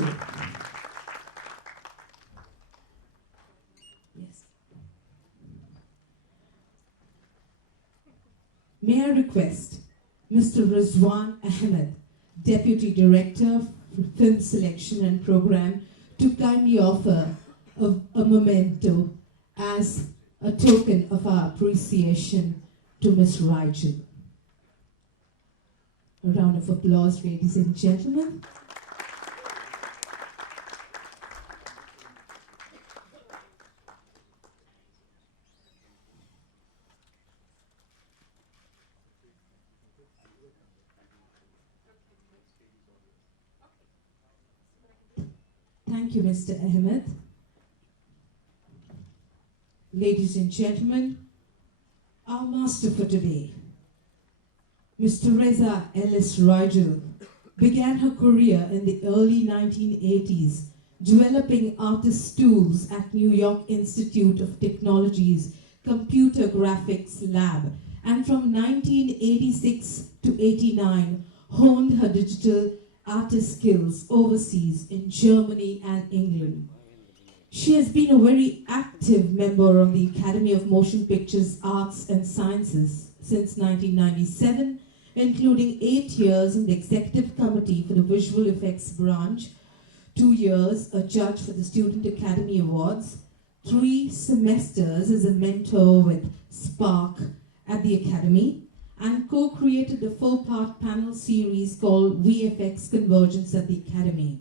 Rigel. Yes. May I request Mr. Rizwan Ahmed, Deputy Director for Film Selection and Program, to kindly offer a memento as a token of our appreciation to Ms. Rigel. A round of applause, ladies and gentlemen. Thank you, Mr. Ahmed. Ladies and gentlemen, our master for today, Mr. Reza Ellis Rigel, began her career in the early 1980s, developing artist tools at New York Institute of Technology's Computer Graphics Lab, and from 1986 to 89, honed her digital artist skills overseas in Germany and England. She has been a very active member of the Academy of Motion Pictures Arts and Sciences since 1997, including 8 years in the Executive Committee for the Visual Effects Branch, 2 years a judge for the Student Academy Awards, 3 semesters as a mentor with Spark at the Academy, and co-created a 4-part panel series called VFX Convergence at the Academy.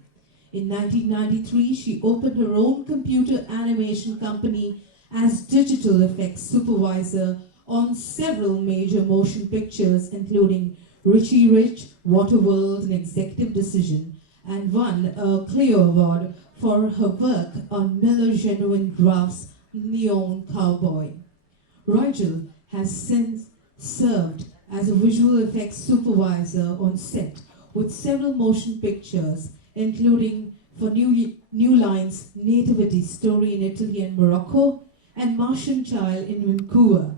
In 1993, she opened her own computer animation company as digital effects supervisor on several major motion pictures, including Richie Rich, Waterworld, and Executive Decision, and won a Clio Award for her work on Miller Genuine Graph's Neon Cowboy. Rigel has since served as a visual effects supervisor on set with several motion pictures, including for New Line's Nativity Story in Italy and Morocco, and Martian Child in Vancouver.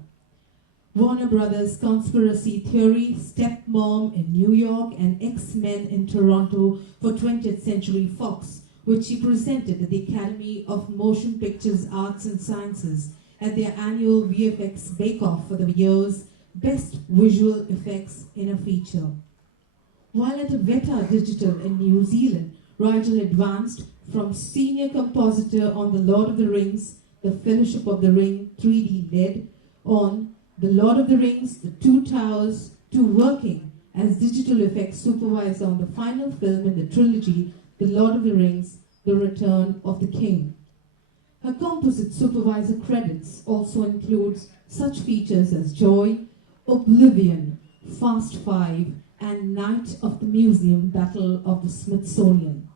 Warner Brothers Conspiracy Theory, Stepmom in New York, and X-Men in Toronto for 20th Century Fox, which she presented at the Academy of Motion Pictures Arts and Sciences at their annual VFX Bake-Off for the year's Best Visual Effects in a Feature. While at Veta Digital in New Zealand, Rigel advanced from senior compositor on The Lord of the Rings, The Fellowship of the Ring 3D LED, on The Lord of the Rings, The Two Towers, to working as digital effects supervisor on the final film in the trilogy, The Lord of the Rings, The Return of the King. Her composite supervisor credits also includes such features as Joy, Oblivion, Fast Five, and Night of the Museum Battle of the Smithsonian.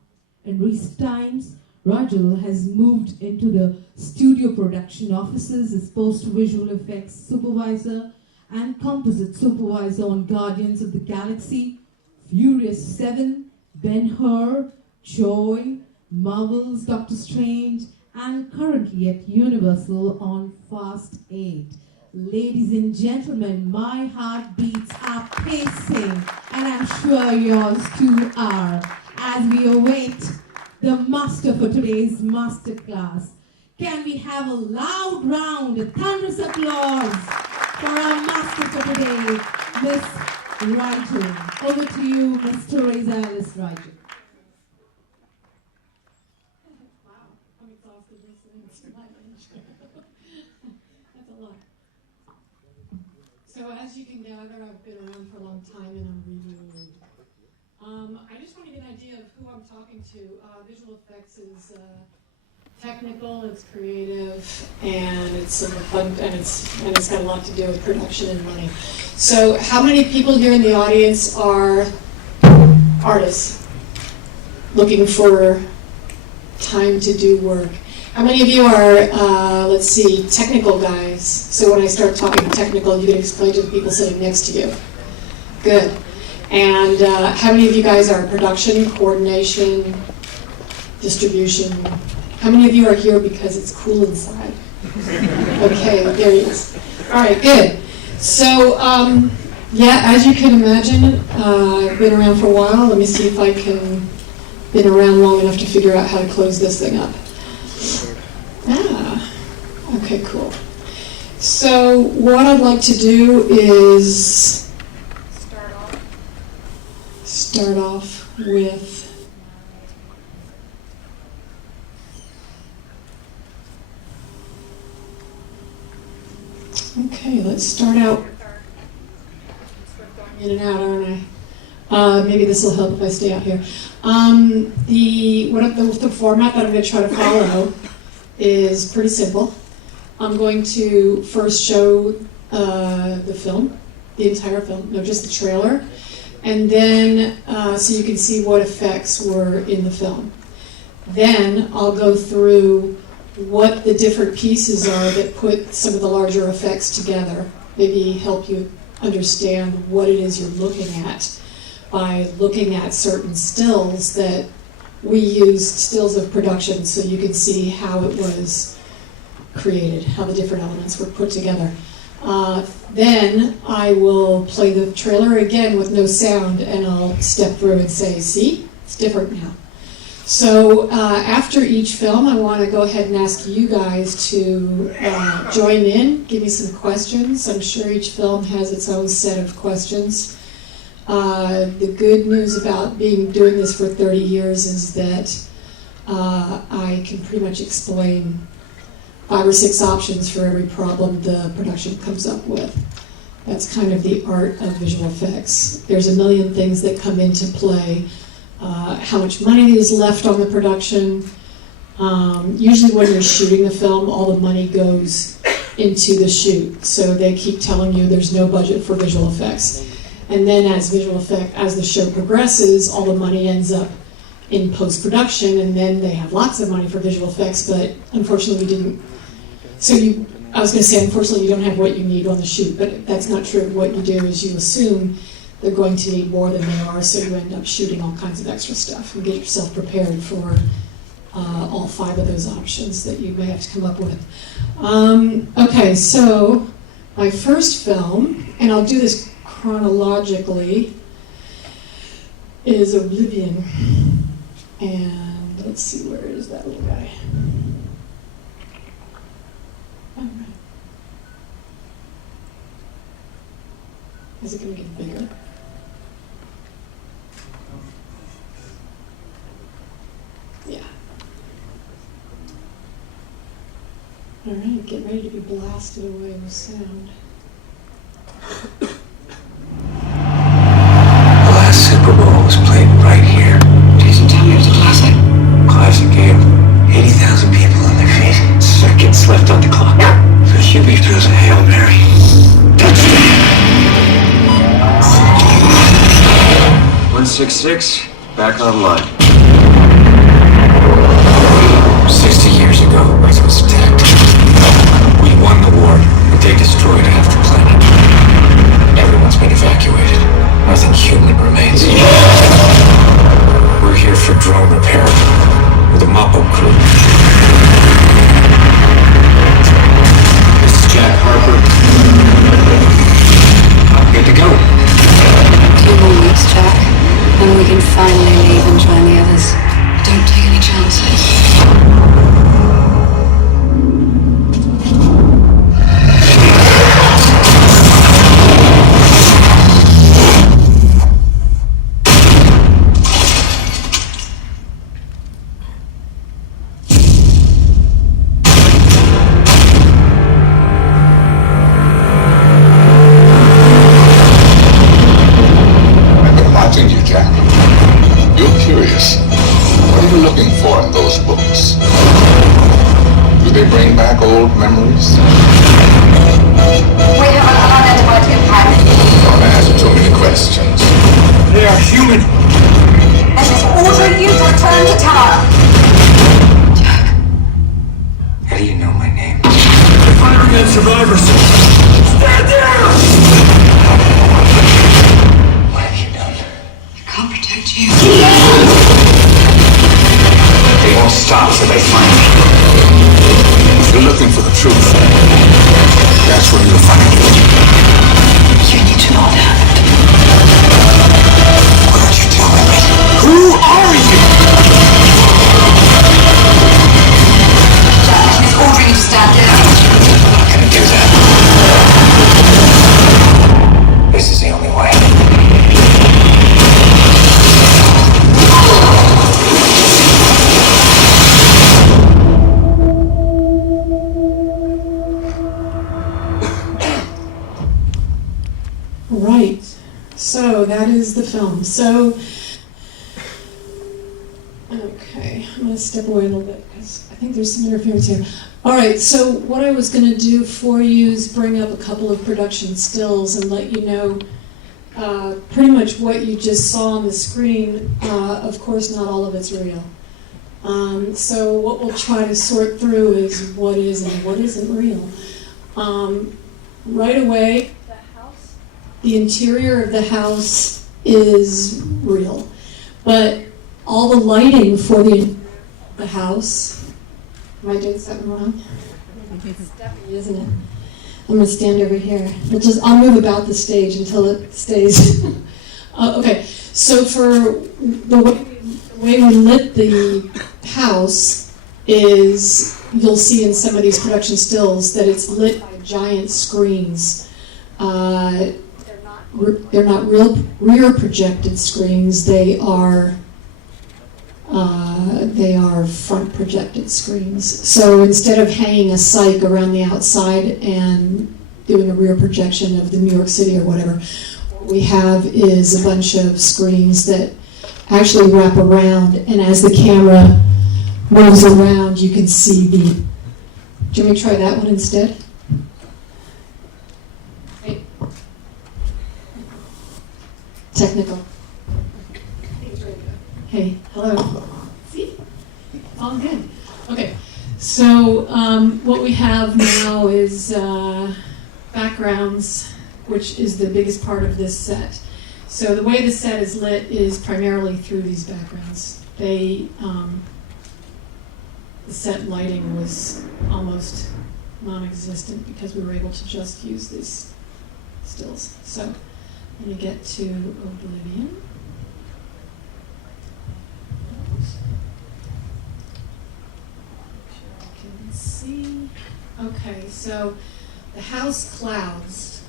In recent times, Rigel has moved into the studio production offices as post-visual effects supervisor and composite supervisor on Guardians of the Galaxy, Furious 7, Ben-Hur, Joy, Marvel's Doctor Strange, and currently at Universal on Fast 8. Ladies and gentlemen, my heartbeats are pacing, and I'm sure yours too are, as we await the master for today's masterclass. Can we have a loud round of thunderous applause for our master for today, Miss Rigel. Over to you, Ms. Teresa Ellis Rigel. Wow, I'm exhausted listening to my lunch. That's a lot. So as you can gather, I've been around for a long time and I'm really old. I just want to get an idea of who I'm talking to. Visual effects is technical, it's creative, and it's sort of fun, and it's got a lot to do with production and money. So how many people here in the audience are artists looking for time to do work? How many of you are, let's see, technical guys? So when I start talking technical, you can explain to the people sitting next to you. Good. And how many of you guys are production, coordination, distribution? How many of you are here because it's cool inside? Okay, there he is. All right, good. So, yeah, as you can imagine, I've been around for a while. Let me see if I can been around long enough to figure out how to close this thing up. Okay, cool. So what I'd like to do is start off with okay, let's start out in and out, aren't I? Maybe this will help if I stay out here. The format that I'm going to try to follow is pretty simple. I'm going to first show the film, the entire film, no, just the trailer, and then so you can see what effects were in the film. Then I'll go through what the different pieces are that put some of the larger effects together, maybe help you understand what it is you're looking at by looking at certain stills that we used, stills of production, so you can see how it was created, how the different elements were put together. Then I will play the trailer again with no sound, and I'll step through and say, see, it's different now. So after each film, I want to go ahead and ask you guys to join in, give me some questions. I'm sure each film has its own set of questions. The good news about doing this for 30 years is that I can pretty much explain 5 or 6 options for every problem the production comes up with. That's kind of the art of visual effects. There's a million things that come into play. How much money is left on the production. Usually when you're shooting the film, all the money goes into the shoot. So they keep telling you there's no budget for visual effects. And then as the show progresses, all the money ends up in post-production, and then they have lots of money for visual effects, but unfortunately we didn't. I was going to say, unfortunately you don't have what you need on the shoot, but that's not true. What you do is you assume they're going to need more than they are, so you end up shooting all kinds of extra stuff and get yourself prepared for all 5 of those options that you may have to come up with. Okay, so my first film, and I'll do this chronologically, is Oblivion. And let's see, where is that little guy? All right. Is it going to get bigger? Yeah. All right, get ready to be blasted away with sound. The last Super Bowl was played right here. Jason, tell me it was a classic. Classic game. 80,000 people on their feet. Seconds left on the clock. So QB throws a Hail Mary. Touchdown. 166, back online. 60 years ago, Earth was attacked. We won the war, but they destroyed half the planet. Everyone's been evacuated. Nothing human remains. We're here for drone repair with a mop-up crew. This is Jack Harper. I'm good to go. 2 more weeks, Jack, and we can finally leave and join the others. Don't take any chances. Who are you? Jack, he's ordering you to stand down. I'm not gonna do that. This is the only way. Right. So that is the film. So, okay, I'm going to step away a little bit because I think there's some interference here. All right, so what I was going to do for you is bring up a couple of production stills and let you know pretty much what you just saw on the screen. Of course, not all of it's real. So what we'll try to sort through is what is and what isn't real. Right away, the interior of the house is real, but all the lighting for the house, am I doing something wrong? It's definitely, isn't it? I'm gonna stand over here. I'll move about the stage until it stays. Okay, so for the way we lit the house is, you'll see in some of these production stills that it's lit by giant screens. They're not rear projected screens. They are front projected screens. So instead of hanging a cyc around the outside and doing a rear projection of the New York City or whatever, what we have is a bunch of screens that actually wrap around, and as the camera moves around, you can see the. Do you want me to try that one instead? Technical. Hey, hello. See? All good. Okay, so what we have now is backgrounds, which is the biggest part of this set. So the way the set is lit is primarily through these backgrounds. The set lighting was almost non-existent because we were able to just use these stills. So let me get to Oblivion. I can see. Okay, so the house clouds.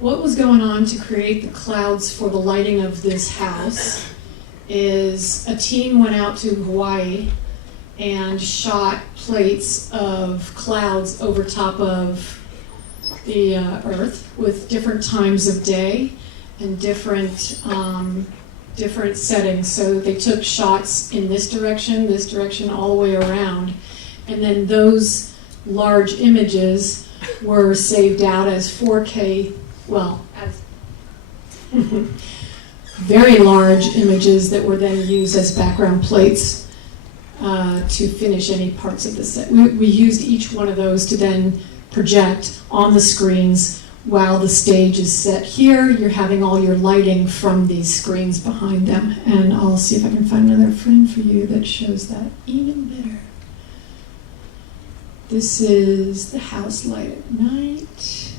What was going on to create the clouds for the lighting of this house is a team went out to Hawaii and shot plates of clouds over top of the Earth with different times of day and different settings. So they took shots in this direction, all the way around, and then those large images were saved out as 4K. Well, as very large images that were then used as background plates to finish any parts of the set. We used each one of those to then project on the screens while the stage is set here. You're having all your lighting from these screens behind them. And I'll see if I can find another frame for you that shows that even better. This is the house light at night.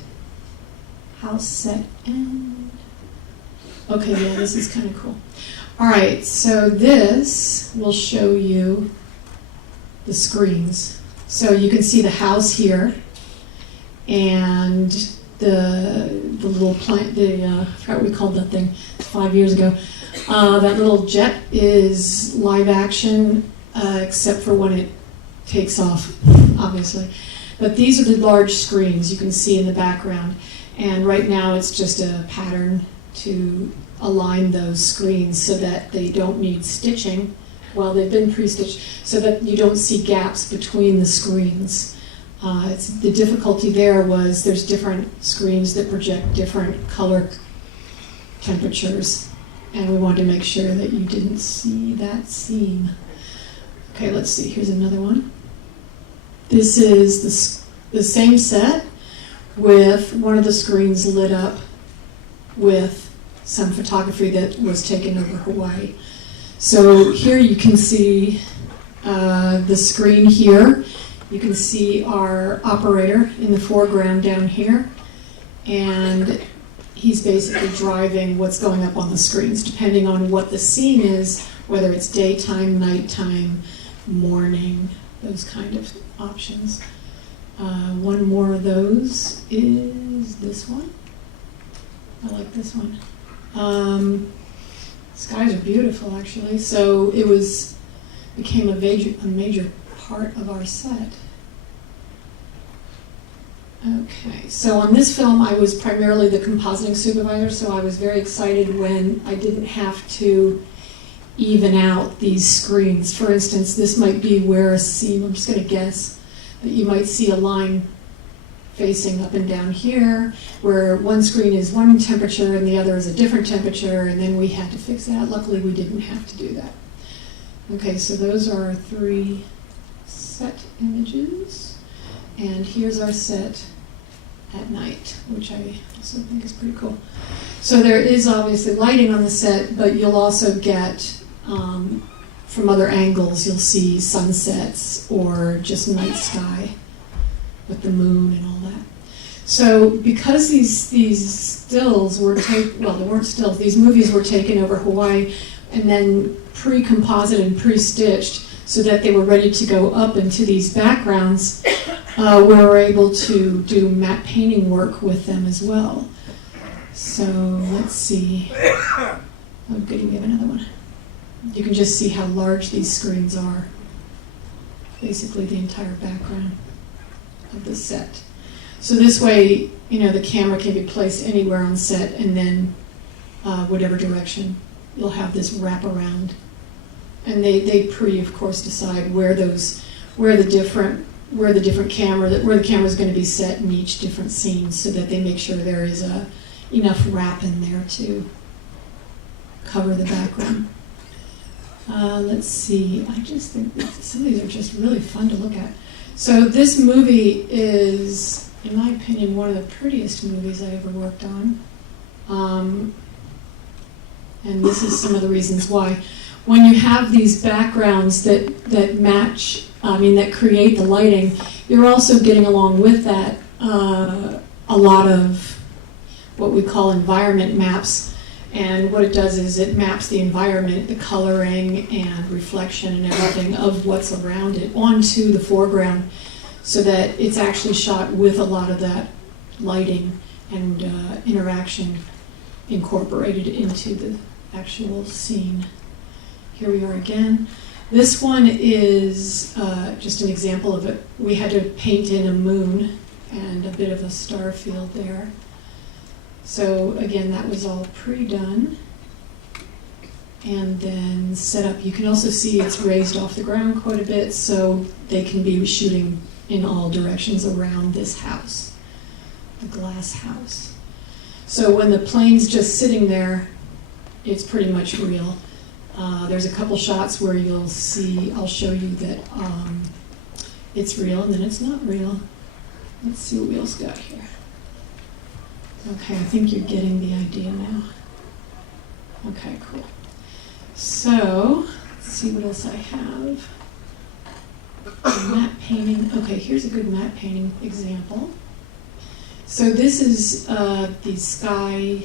House set end. Okay, yeah, this is kind of cool. All right, so this will show you the screens. So you can see the house here, and the little plant, I forgot what we called that thing 5 years ago. That little jet is live action, except for when it takes off, obviously. But these are the large screens you can see in the background. And right now it's just a pattern to align those screens so that they don't need stitching. Well, they've been pre-stitched so that you don't see gaps between the screens. The difficulty there was there's different screens that project different color temperatures, and we wanted to make sure that you didn't see that seam. Okay, let's see, here's another one. This is the same set with one of the screens lit up with some photography that was taken over Hawaii. So here you can see the screen here. You can see our operator in the foreground down here. And he's basically driving what's going up on the screens, depending on what the scene is, whether it's daytime, nighttime, morning, those kind of options. One more of those is this one. I like this one. Skies are beautiful, actually. So it became a major part of our set. Okay, so on this film, I was primarily the compositing supervisor, so I was very excited when I didn't have to even out these screens. For instance, this might be where a scene, I'm just going to guess, that you might see a line facing up and down here, where one screen is one temperature and the other is a different temperature, and then we had to fix that. Luckily, we didn't have to do that. Okay, so those are our 3 set images, and here's our set at night, which I also think is pretty cool. So there is obviously lighting on the set, but you'll also get, from other angles, you'll see sunsets or just night sky with the moon and all that. So because these stills were taken, well, they weren't stills, these movies were taken over Hawaii and then pre-composited and pre-stitched so that they were ready to go up into these backgrounds, we were able to do matte painting work with them as well. So let's see. Oh, goody, we have another one. You can just see how large these screens are. Basically the entire background of the set. So this way, the camera can be placed anywhere on set, and then whatever direction, you'll have this wraparound. And they of course, decide where the camera is going to be set in each different scene, so that they make sure there is enough wrap in there to cover the background. Let's see. I just think that some of these are just really fun to look at. So this movie is, in my opinion, one of the prettiest movies I ever worked on. And this is some of the reasons why. When you have these backgrounds that match, that create the lighting, you're also getting along with that a lot of what we call environment maps. And what it does is it maps the environment, the coloring and reflection and everything of what's around it onto the foreground, so that it's actually shot with a lot of that lighting and interaction incorporated into the actual scene. Here we are again. This one is just an example of it. We had to paint in a moon and a bit of a star field there. So again, that was all pre-done. And then set up. You can also see it's raised off the ground quite a bit, so they can be shooting in all directions around this house, the glass house. So when the plane's just sitting there, it's pretty much real. There's a couple shots where you'll see, I'll show you that it's real and then it's not real. Let's see what we else got here. Okay, I think you're getting the idea now. Okay, cool. So, let's see what else I have. Matte painting. Okay, here's a good matte painting example. So this is the sky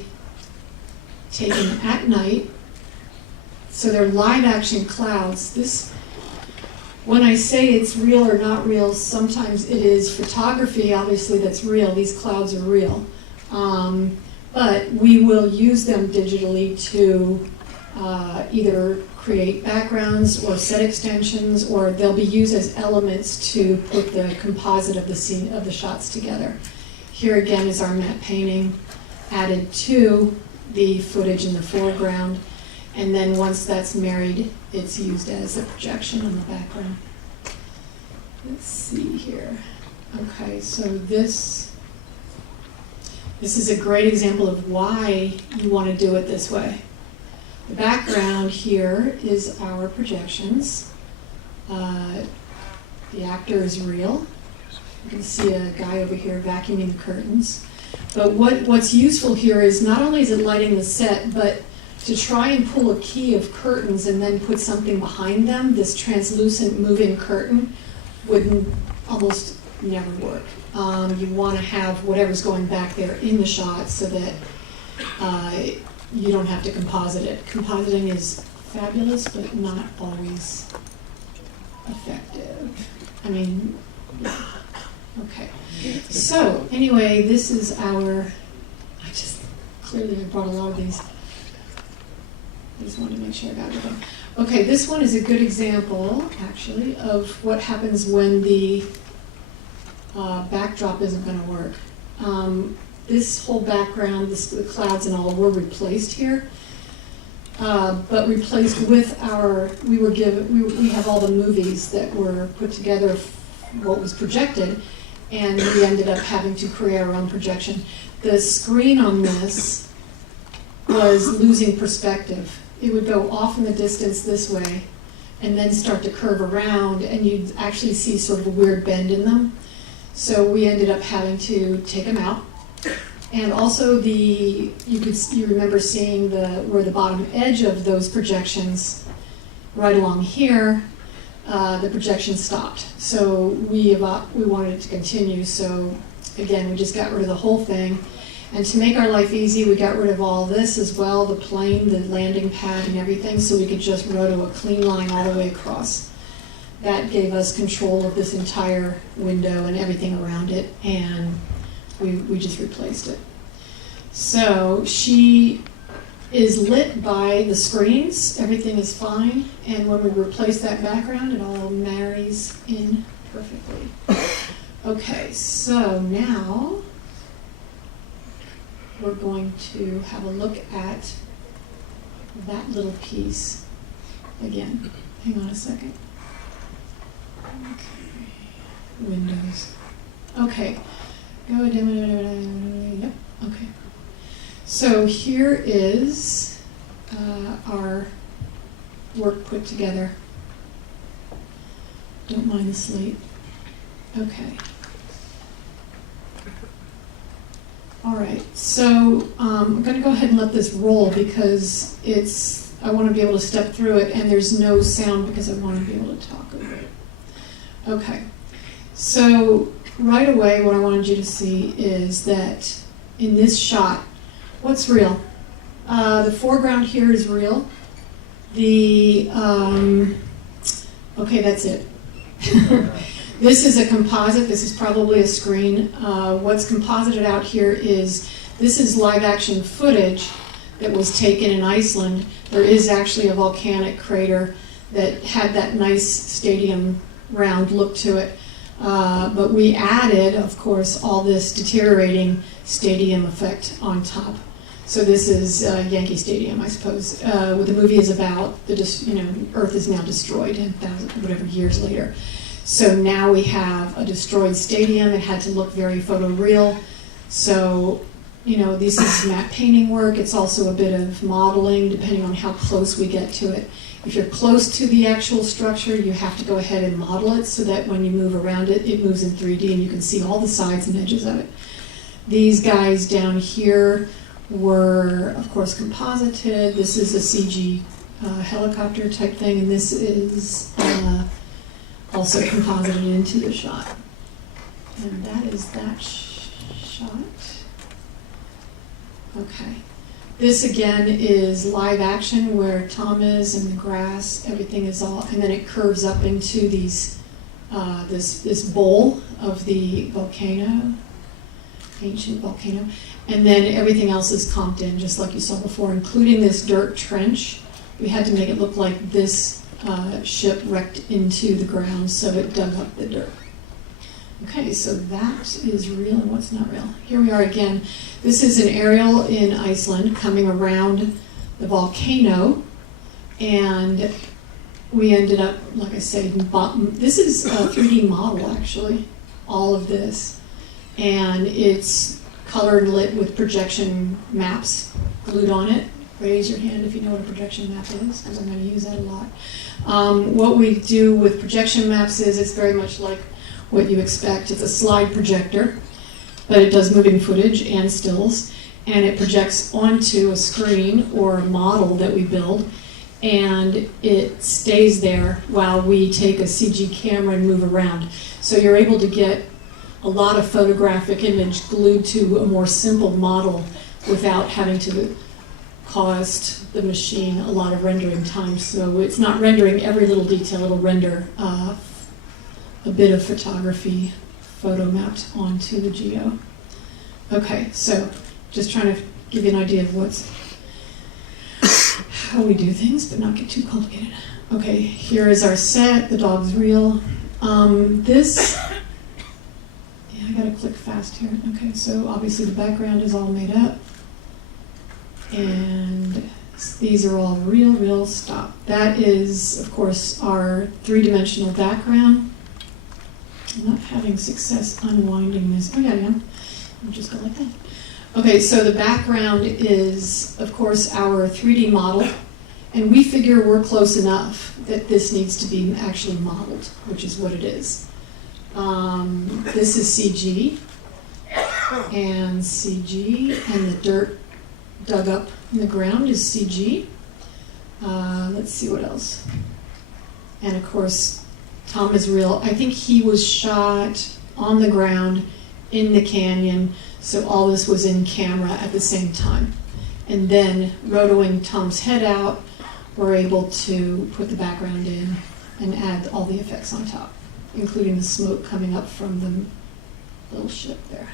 taken at night. So they're live action clouds. When I say it's real or not real, sometimes it is photography, obviously, that's real. These clouds are real. But we will use them digitally to either create backgrounds or set extensions, or they'll be used as elements to put the composite of the scene, of the shots together. Here again is our matte painting added to the footage in the foreground. And then once that's married, it's used as a projection on the background. Let's see here. Okay, so this is a great example of why you want to do it this way. The background here is our projections. The actor is real. You can see a guy over here vacuuming the curtains. But what's useful here is not only is it lighting the set, but to try and pull a key of curtains and then put something behind them, this translucent moving curtain would almost never work. You want to have whatever's going back there in the shot so that you don't have to composite it. Compositing is fabulous, but not always effective. I mean, yeah. Okay. So, anyway, this is our, clearly I brought a lot of these. I just wanted to make sure I got everything. Okay, this one is a good example, actually, of what happens when the backdrop isn't going to work. This whole background, the clouds and all, were replaced here, but replaced with we have all the movies that were put together, what was projected, and we ended up having to create our own projection. The screen on this was losing perspective. It would go off in the distance this way and then start to curve around, and you'd actually see sort of a weird bend in them. So we ended up having to take them out. And also you remember seeing where the bottom edge of those projections, right along here, the projection stopped. So we wanted it to continue. So again, we just got rid of the whole thing. And to make our life easy, we got rid of all this as well, the plane, the landing pad and everything, so we could just roto a clean line all the way across. That gave us control of this entire window and everything around it, and we just replaced it. So she is lit by the screens, everything is fine, and when we replace that background, it all marries in perfectly. Okay, so now we're going to have a look at that little piece again. Hang on a second. Okay. Windows. Okay. Go down. Yep. Okay. So here is our work put together. Don't mind the slate. Okay. All right, so I'm going to go ahead and let this roll because I want to be able to step through it, and there's no sound because I want to be able to talk over it. Okay, so right away what I wanted you to see is that in this shot, what's real? The foreground here is real. Okay, that's it. This is a composite. This is probably a screen. What's composited out here this is live action footage that was taken in Iceland. There is actually a volcanic crater that had that nice stadium round look to it. But we added, of course, all this deteriorating stadium effect on top. So this is Yankee Stadium, I suppose. What the movie is about, Earth is now destroyed, whatever years later. So now we have a destroyed stadium. It had to look very photoreal. So, this is matte painting work. It's also a bit of modeling, depending on how close we get to it. If you're close to the actual structure, you have to go ahead and model it so that when you move around it, it moves in 3D and you can see all the sides and edges of it. These guys down here were, of course, composited. This is a CG helicopter type thing, and this is also composited into the shot. And that is that shot. Okay. This again is live action where Tom is and the grass, everything is all, and then it curves up into these, this bowl of the volcano, ancient volcano, and then everything else is comped in just like you saw before, including this dirt trench. We had to make it look like this ship wrecked into the ground, so it dug up the dirt. Okay, so that is real and what's not real. Here we are again. This is an aerial in Iceland coming around the volcano, and we ended up, like I said, this is a 3D model actually, all of this, and it's colored and lit with projection maps glued on it. Raise your hand if you know what a projection map is, because I'm going to use that a lot. What we do with projection maps is it's very much like what you expect. It's a slide projector, but it does moving footage and stills, and it projects onto a screen or a model that we build, and it stays there while we take a CG camera and move around. So you're able to get a lot of photographic image glued to a more simple model without having to cost the machine a lot of rendering time. So it's not rendering every little detail, it'll render a bit of photography photo mapped onto the geo. Okay, so just trying to give you an idea of how we do things, but not get too complicated. Okay, here is our set, the dog's real. I gotta click fast here. Okay, so obviously the background is all made up. And these are all real, stop. That is, of course, our three-dimensional background. I'm not having success unwinding this. Oh yeah, I am. I'll just go like that. Okay, so the background is, of course, our 3D model. And we figure we're close enough that this needs to be actually modeled, which is what it is. This is CG, and the dirt dug up in the ground is CG. Let's see what else. And of course, Tom is real. I think he was shot on the ground in the canyon, so all this was in camera at the same time. And then rotoing Tom's head out, we're able to put the background in and add all the effects on top, including the smoke coming up from the little ship there.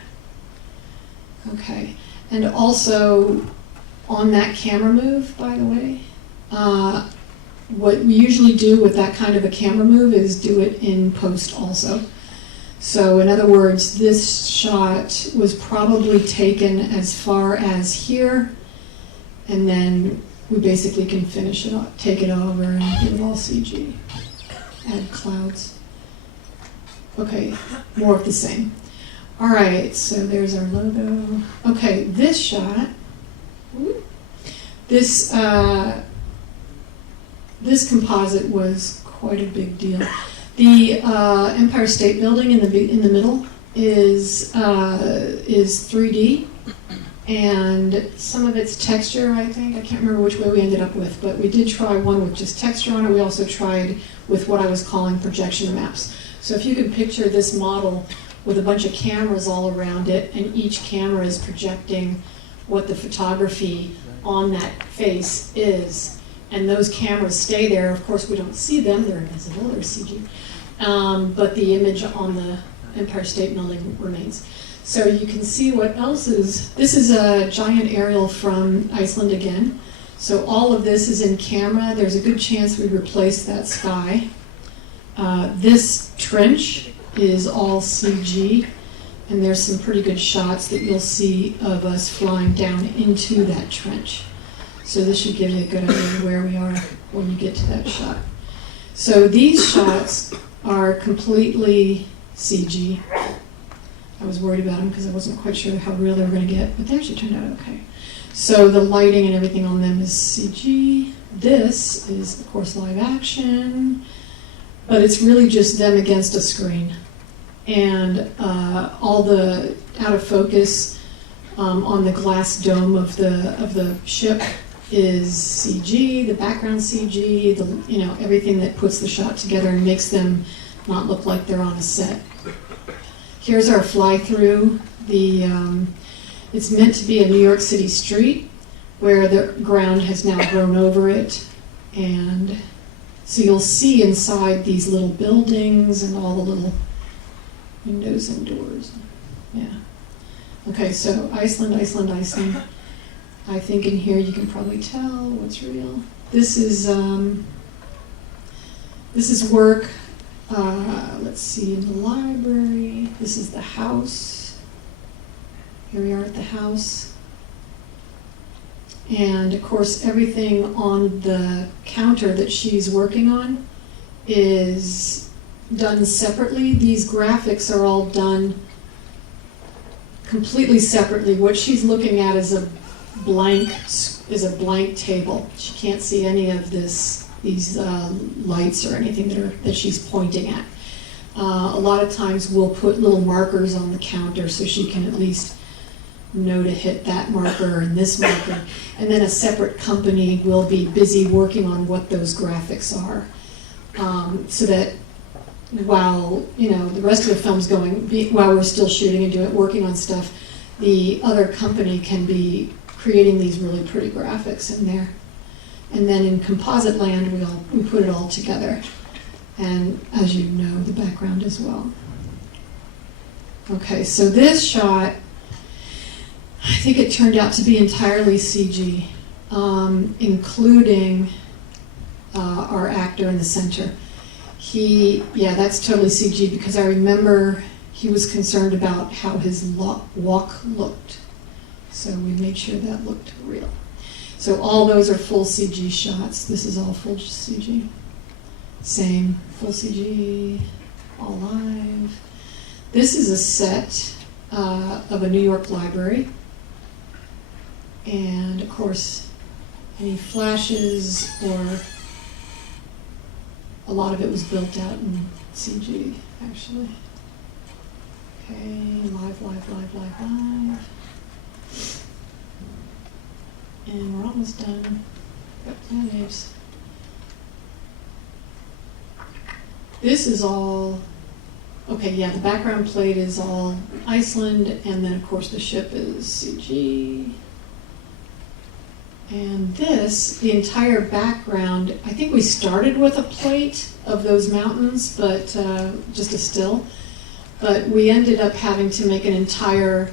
Okay, and also on that camera move, by the way, what we usually do with that kind of a camera move is do it in post also. So in other words, this shot was probably taken as far as here, and then we basically can finish it off, take it over and do it all CG. Add clouds. Okay, more of the same. All right, so there's our logo. Okay, this shot, this composite was quite a big deal. The Empire State Building in the middle is 3D, and some of its texture, I think, I can't remember which way we ended up with, but we did try one with just texture on it. We also tried with what I was calling projection maps. So if you could picture this model with a bunch of cameras all around it, and each camera is projecting what the photography on that face is, and those cameras stay there. Of course, we don't see them, they're invisible, they're CG, but the image on the Empire State Building remains. So you can see what else is. This is a giant aerial from Iceland again. So all of this is in camera. There's a good chance we replace that sky. This trench is all CG, and there's some pretty good shots that you'll see of us flying down into that trench. So this should give you a good idea of where we are when you get to that shot. So these shots are completely CG. I was worried about them because I wasn't quite sure how real they were going to get, but they actually turned out okay. So the lighting and everything on them is CG. This is, of course, live action, but it's really just them against a screen. And all the out of focus on the glass dome of the ship is CG, the background CG, everything that puts the shot together and makes them not look like they're on a set. Here's our fly-through. It's meant to be a New York City street where the ground has now grown over it, and so you'll see inside these little buildings and all the little windows and doors. Yeah. Okay, so Iceland. I think in here you can probably tell what's real. This is work. Let's see, in the library. This is the house. Here we are at the house. And of course, everything on the counter that she's working on is done separately. These graphics are all done completely separately. What she's looking at is a blank table. She can't see any of these lights or anything that she's pointing at. A lot of times we'll put little markers on the counter so she can at least know to hit that marker and this marker. And then a separate company will be busy working on what those graphics are. So that while the rest of the film's going, while we're still shooting and working on stuff, the other company can be creating these really pretty graphics in there. And then in Composite Land, we put it all together. And as you know, the background as well. Okay, so this shot, I think it turned out to be entirely CG, including our actor in the center. Yeah, that's totally CG because I remember he was concerned about how his walk looked. So we made sure that looked real. So all those are full CG shots. This is all full CG. Same, full CG, all live. This is a set of a New York library. And of course, any flashes or a lot of it was built out in CG, actually. Okay, live. And we're almost done. Got plenty of. This is all, okay, yeah, the background plate is all Iceland, and then of course the ship is CG. And this, the entire background, I think we started with a plate of those mountains, but just a still. But we ended up having to make an entire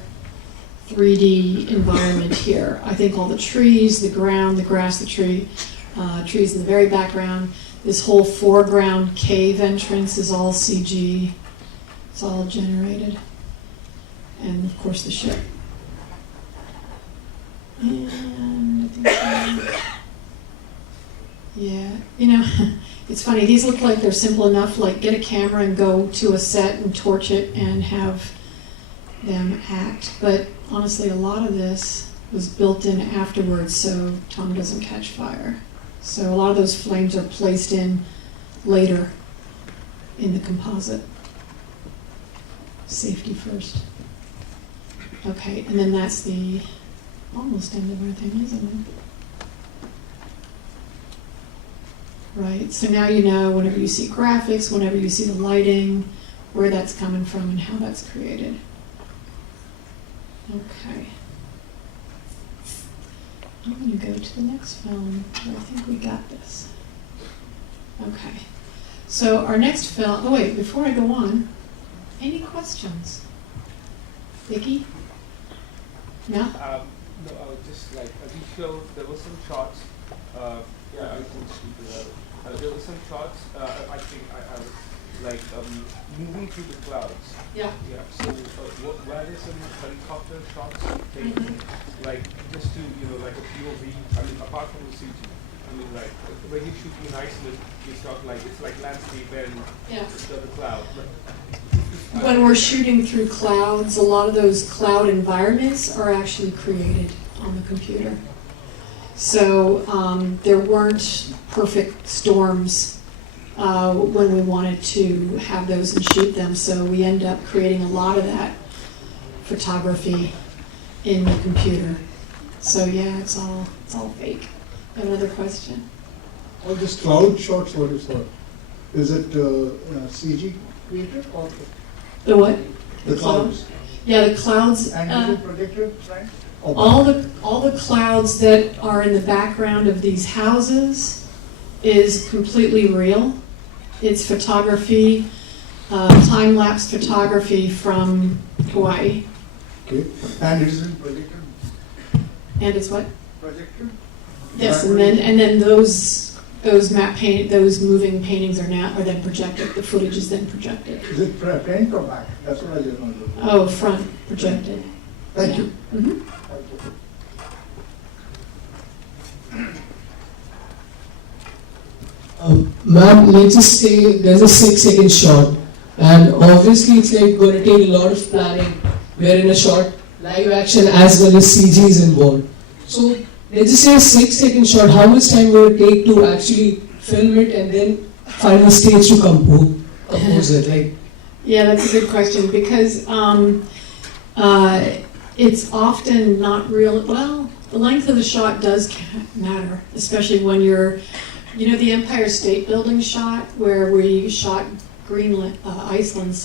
3D environment here. I think all the trees, the ground, the grass, the trees in the very background. This whole foreground cave entrance is all CG. It's all generated. And of course the ship. And I think, yeah, you know, it's funny. These look like they're simple enough, like get a camera and go to a set and torch it and have them act. But honestly, a lot of this was built in afterwards so Tom doesn't catch fire. So a lot of those flames are placed in later in the composite. Safety first. Okay, and then that's the almost end of our thing, isn't it? Right, so now you know whenever you see graphics, whenever you see the lighting, where that's coming from and how that's created. Okay. I'm going to go to the next film where I think we got this. Okay. So our next film, oh wait, before I go on, any questions? Vicki? No? No, just like, we showed, there were some shots, yeah, I can speak to that. There were some shots, I think I was like moving through the clouds. Yeah. Yeah, so were there some helicopter shots taken, like just to, you know, like a POV, I mean, apart from the CG? I mean, like, when you shoot in Iceland, it's not like, it's like landscape and it's the cloud. But when we're shooting through clouds, a lot of those cloud environments are actually created on the computer. So there weren't perfect storms when we wanted to have those and shoot them. So we end up creating a lot of that photography in the computer. So yeah, it's all fake. Another question? All these cloud shots, what is that? Is it CG created or The what? the clouds? Yeah, the clouds. And is it projected, right? All the clouds that are in the background of these houses is completely real. It's photography, time-lapse photography from Hawaii. Okay. And it isn't projected? And it's what? Projected? Yes, and then those moving paintings are then projected. The footage is then projected. Is it front or back? That's what I just want to know. Oh, front projected. Thank you. Mm-hmm. Thank you. Ma'am, let's just say there's a 6-second shot, and obviously it's like going to take a lot of planning, where in a shot, live action as well as CG is involved. So let's just say a 6-second shot, how much time will it take to actually film it and then find a stage to compose it? Like, yeah, that's a good question because it's often not real. Well, the length of the shot does matter, especially when you're, you know, the Empire State Building shot where we shot Iceland,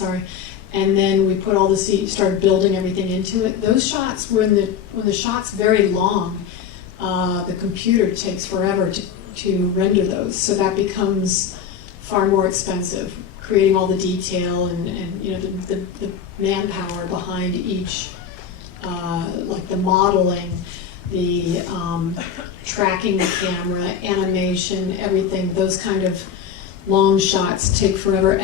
and then we put all the started building everything into it. Those shots, when the shot's very long, the computer takes forever to render those, so that becomes far more expensive, creating all the detail and the manpower behind each, like the modeling, the tracking the camera, animation, everything. Those kind of long shots take forever.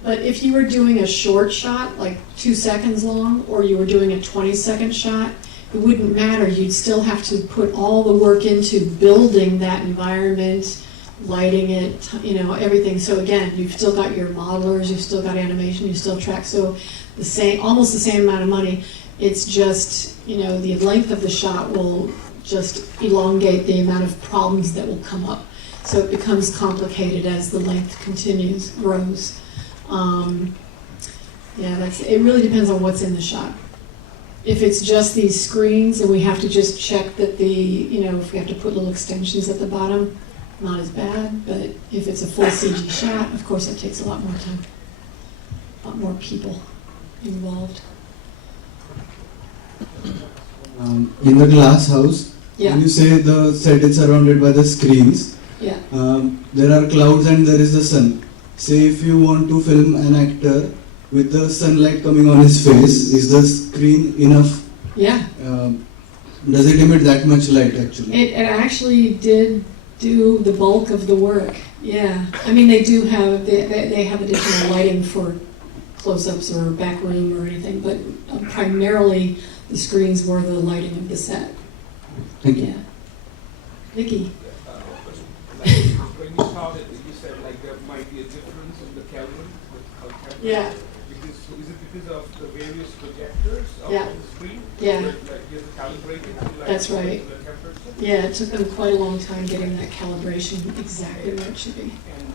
But if you were doing a short shot, like 2 seconds long, or you were doing a 20-second shot, it wouldn't matter. You'd still have to put all the work into building that environment, lighting it, everything. So again, you've still got your modelers, you've still got animation, you still track. So almost the same amount of money. It's just, the length of the shot will just elongate the amount of problems that will come up. So it becomes complicated as the length grows. It really depends on what's in the shot. If it's just these screens and we have to just check that if we have to put little extensions at the bottom, not as bad. But if it's a full CG shot, of course it takes a lot more time, a lot more people involved. In the glass house, Yeah. when you say the set is surrounded by the screens, Yeah. there are clouds and there is the sun. Say if you want to film an actor with the sunlight coming on his face, is the screen enough? Yeah. Does it emit that much light actually? It actually did do the bulk of the work. Yeah. I mean, they do have they have additional lighting for close-ups or back room or anything, but primarily the screens were the lighting of the set. Thank you. Yeah. Vicky. When you started, you said like there might be a difference in the Kelvin. Yeah. Is it because of the various projectors on Yeah. the screen? Yeah. Like you have to calibrate it to That's right. the temperature? Yeah, it took them quite a long time getting that calibration exactly where it should be. And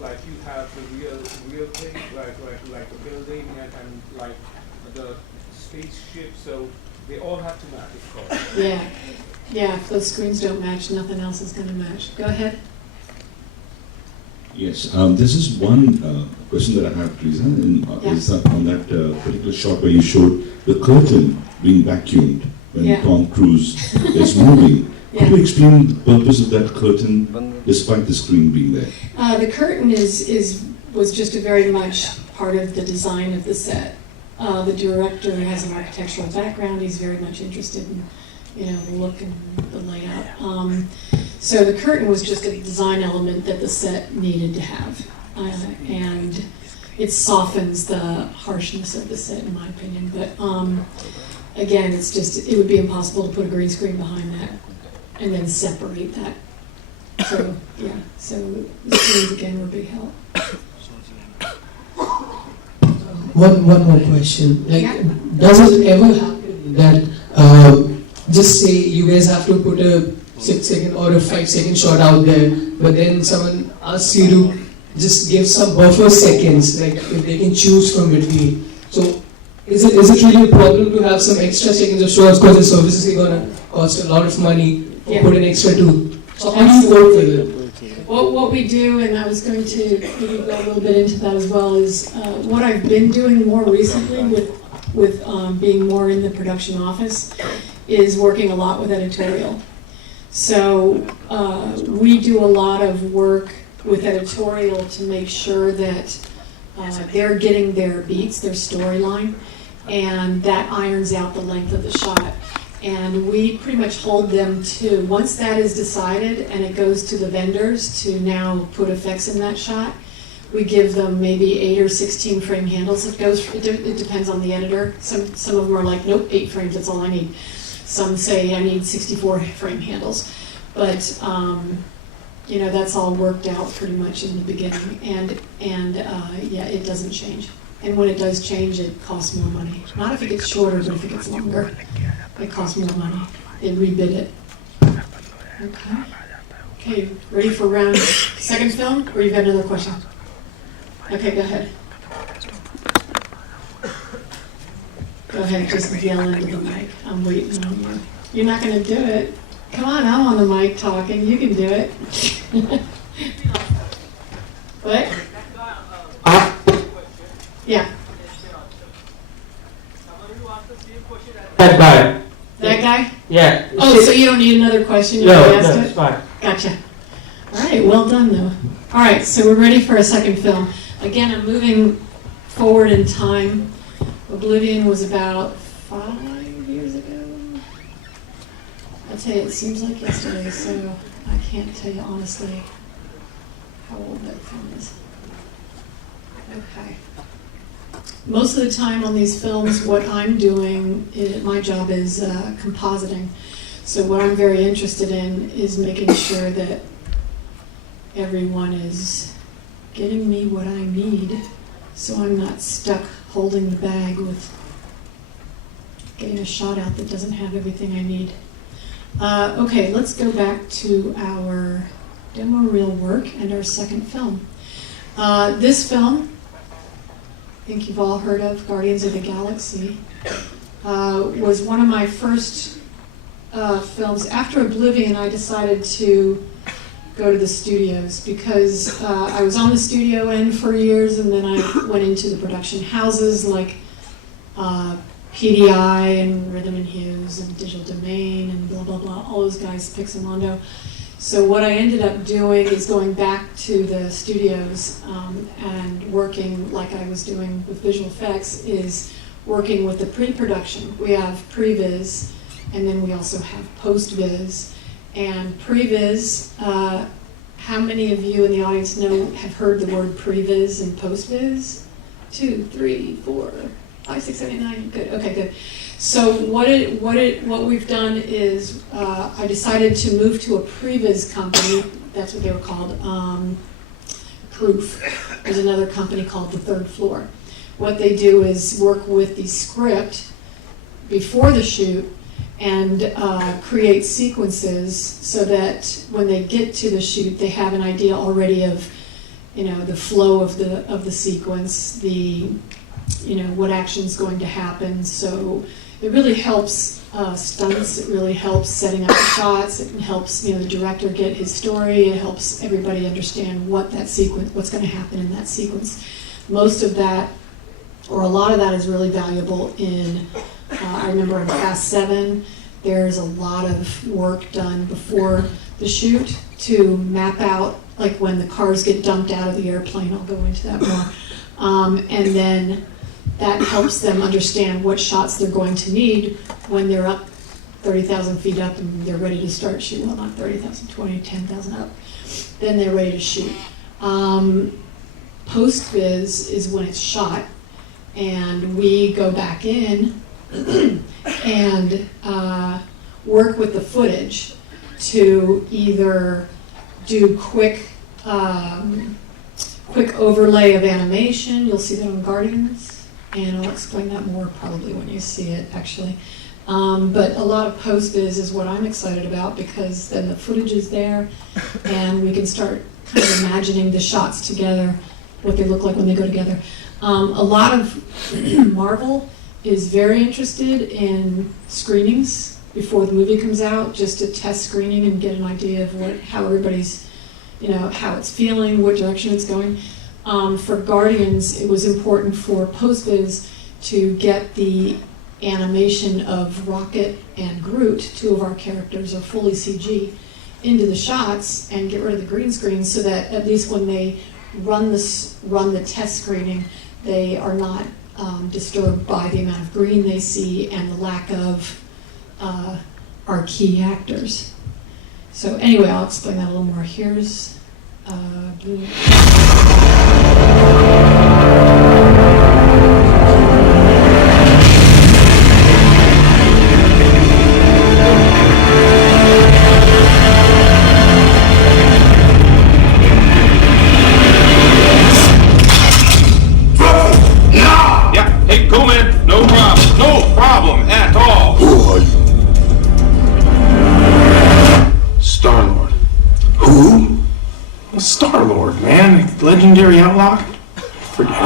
like you have the real thing, like the building and like the spaceship, so they all have to match, of course. Yeah. Yeah, if those screens don't match, nothing else is going to match. Go ahead. Yes, this is one question that I have, Teresa, is on that particular shot where you showed the curtain being vacuumed when Yeah. Tom Cruise is moving. Yeah. Could you explain the purpose of that curtain despite the screen being there? The curtain was just a very much part of the design of the set. The director has an architectural background. He's very much interested in, the look and the layout. So the curtain was just a design element that the set needed to have, and it softens the harshness of the set, in my opinion. But again, it would be impossible to put a green screen behind that and then separate that. So the screens again were a big help. One more question. Yeah. Does it ever happen that just say you guys have to put a 6-second or a 5-second shot out there, but then someone asks you to just give some buffer seconds, like if they can choose from between. So is it really a problem to have some extra seconds of shots because the services are going to cost a lot of money to Yeah. put an extra two? So how do you work with it? What we do, and I was going to maybe go a little bit into that as well, is what I've been doing more recently with being more in the production office is working a lot with editorial. So we do a lot of work with editorial to make sure that they're getting their beats, their storyline, and that irons out the length of the shot. And we pretty much hold them to, once that is decided and it goes to the vendors to now put effects in that shot, we give them maybe 8 or 16 frame handles. It depends on the editor. Some of them are like, nope, 8 frames, that's all I need. Some say I need 64 frame handles. But that's all worked out pretty much in the beginning. And it doesn't change. And when it does change, it costs more money. Not if it gets shorter, but if it gets longer, it costs more money. They rebid it. Okay, ready for round second film? Or you've got another question? Okay, go ahead. Go ahead, just yell into the mic. I'm waiting on you. You're not going to do it. Come on, I'm on the mic talking. You can do it. What? Yeah. That guy. That guy? Yeah. Oh, so you don't need another question? You No, already asked no, it? it's fine. Gotcha. All right, well done, though. All right, so we're ready for a second film. Again, I'm moving forward in time. Oblivion was about 5 years ago. I'll tell you, it seems like yesterday, so I can't tell you honestly how old that film is. Okay. Most of the time on these films, what I'm doing, my job is compositing. So what I'm very interested in is making sure that everyone is getting me what I need, so I'm not stuck holding the bag with getting a shot out that doesn't have everything I need. Okay, let's go back to our demo reel work and our second film. This film, I think you've all heard of, Guardians of the Galaxy, was one of my first films. After Oblivion, I decided to go to the studios because I was on the studio end for years, and then I went into the production houses like PDI and Rhythm and Hues and Digital Domain and blah, blah, blah, all those guys, Pixelmondo. So what I ended up doing is going back to the studios and working like I was doing with visual effects, is working with the pre-production. We have previs, and then we also have post-vis. And previs, how many of you in the audience have heard the word previs and post-vis? 2, 3, 4, 5, 6, 7, 8, 9. Good. Okay, good. So what we've done is I decided to move to a previs company. That's what they were called. Proof. There's another company called The Third Floor. What they do is work with the script before the shoot and create sequences so that when they get to the shoot, they have an idea already of, the flow of the sequence, what action's going to happen. So it really helps stunts. It really helps setting up the shots. It helps the director get his story. It helps everybody understand what that sequence, what's going to happen in that sequence. Most of that, or a lot of that, is really valuable in. I remember in Fast 7, there's a lot of work done before the shoot to map out, like when the cars get dumped out of the airplane. I'll go into that more. And then that helps them understand what shots they're going to need when they're up 30,000 feet up and they're ready to start shooting. Well, not 30,000, 20, 10,000 up. Then they're ready to shoot. Post-viz is when it's shot, and we go back in and work with the footage to either do quick overlay of animation. You'll see that on Guardians, and I'll explain that more probably when you see it, actually. But a lot of post-viz is what I'm excited about, because then the footage is there, and we can start kind of imagining the shots together, what they look like when they go together. A lot of Marvel is very interested in screenings before the movie comes out, just to test screening and get an idea of how everybody's, how it's feeling, what direction it's going. For Guardians, it was important for post-viz to get the animation of Rocket and Groot, 2 of our characters are fully CG, into the shots and get rid of the green screen, so that at least when they run the test screening, they are not disturbed by the amount of green they see and the lack of our key actors. So anyway, I'll explain that a little more. Here's Blue. Star-Lord. Who? Star-Lord, man. Legendary outlaw? Forget it.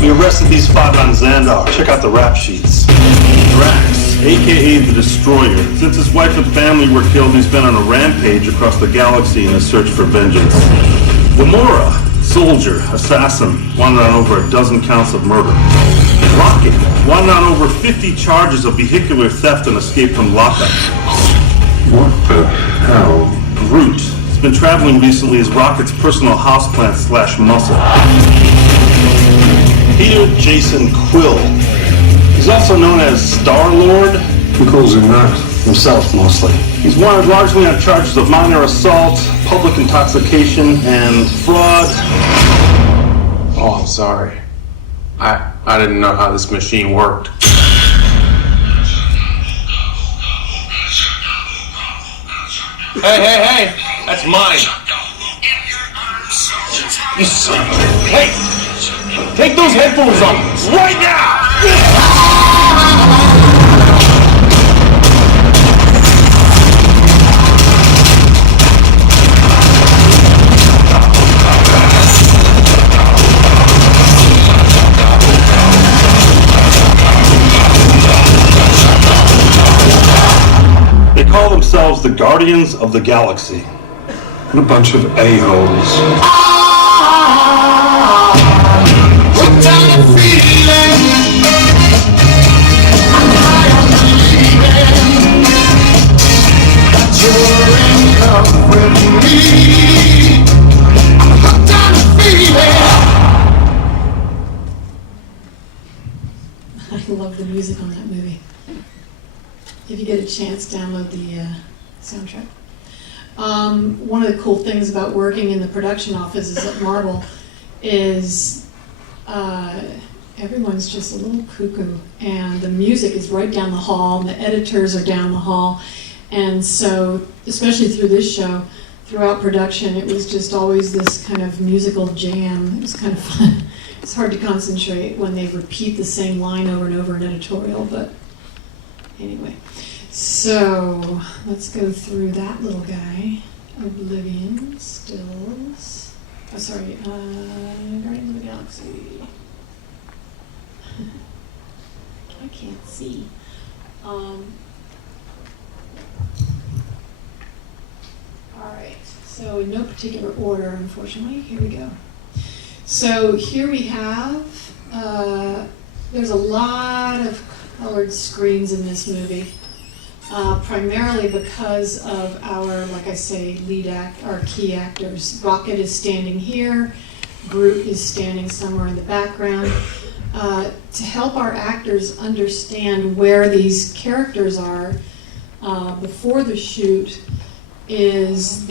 We arrested these 5 on Xandar. Check out the rap sheets. Drax, aka the Destroyer. Since his wife and family were killed, he's been on a rampage across the galaxy in a search for vengeance. Gamora, soldier, assassin, wanted on over a dozen counts of murder. Rocket, wanted on over 50 charges of vehicular theft and escape from lockup. What the hell? Groot has been traveling recently as Rocket's personal houseplant / muscle. Peter Jason Quill. He's also known as Star-Lord. Who calls him that? Himself, mostly. He's wanted largely on charges of minor assault, public intoxication, and fraud. Oh, I'm sorry. I didn't know how this machine worked. Hey, that's mine. You son of a... Hey, take those headphones off right now! They call themselves the Guardians of the Galaxy. What a bunch of a-holes. I love the music on that movie. If you get a chance, download the soundtrack. One of the cool things about working in the production offices at Marvel is everyone's just a little cuckoo, and the music is right down the hall, and the editors are down the hall, and so, especially through this show, throughout production, it was just always this kind of musical jam. It was kind of fun. It's hard to concentrate when they repeat the same line over and over in editorial, but anyway. So, let's go through that little guy. Oblivion, Stills. Oh, sorry, Guardians of the Galaxy. I can't see. Alright, so in no particular order, unfortunately. Here we go. So here we have, there's a lot of colored screens in this movie. Primarily because of our, like I say, our key actors. Rocket is standing here, Groot is standing somewhere in the background. To help our actors understand where these characters are before the shoot is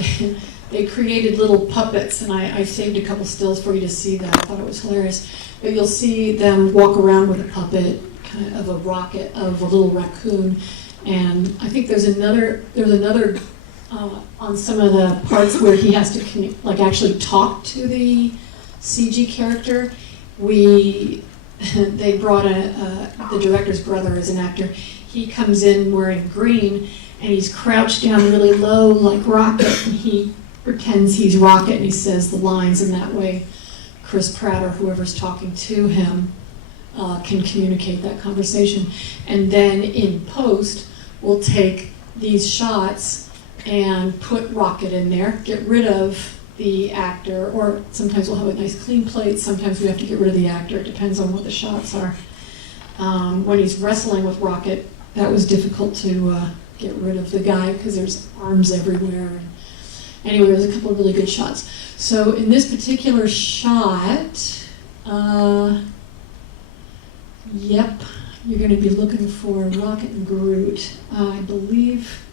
they created little puppets, and I saved a couple stills for you to see that. I thought it was hilarious. But you'll see them walk around with a puppet kind of a rocket, of a little raccoon. And I think there's another on some of the parts where he has to actually talk to the CG character. They brought the director's brother as an actor. He comes in wearing green, and he's crouched down really low like Rocket, and he pretends he's Rocket, and he says the lines, and that way Chris Pratt or whoever's talking to him can communicate that conversation. And then in post, we'll take these shots and put Rocket in there, get rid of the actor, or sometimes we'll have a nice clean plate, sometimes we have to get rid of the actor, it depends on what the shots are. When he's wrestling with Rocket, that was difficult to get rid of the guy because there's arms everywhere. Anyway, there's a couple of really good shots. So in this particular shot, yep, you're going to be looking for Rocket and Groot. I believe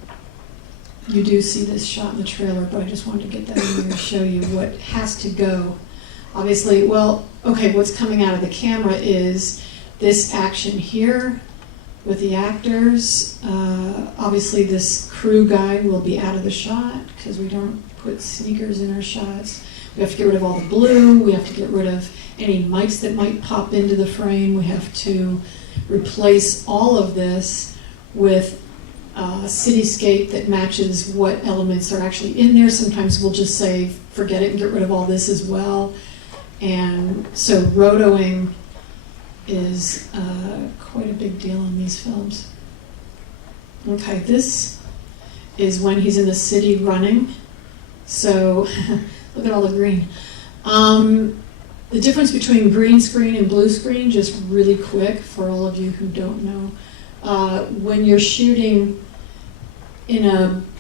you do see this shot in the trailer, but I just wanted to get that in there to show you what has to go. Obviously, what's coming out of the camera is this action here with the actors. Obviously, this crew guy will be out of the shot because we don't put sneakers in our shots. We have to get rid of all the blue. We have to get rid of any mics that might pop into the frame. We have to replace all of this with a cityscape that matches what elements are actually in there. Sometimes we'll just say, forget it and get rid of all this as well. And so rotoing is quite a big deal in these films. Okay, this is when he's in the city running. So Look at all the green. The difference between green screen and blue screen, just really quick for all of you who don't know. When you're shooting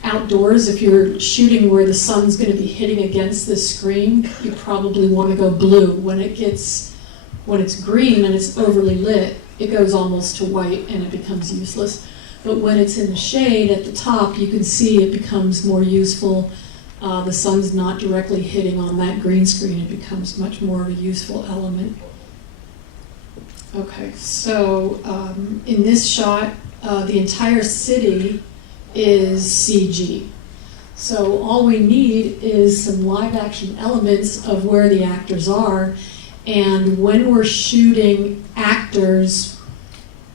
outdoors, if you're shooting where the sun's going to be hitting against the screen, you probably want to go blue. When it's green and it's overly lit, it goes almost to white and it becomes useless. But when it's in the shade at the top, you can see it becomes more useful. The sun's not directly hitting on that green screen. It becomes much more of a useful element. Okay, so in this shot, the entire city is CG. So all we need is some live action elements of where the actors are. And when we're shooting actors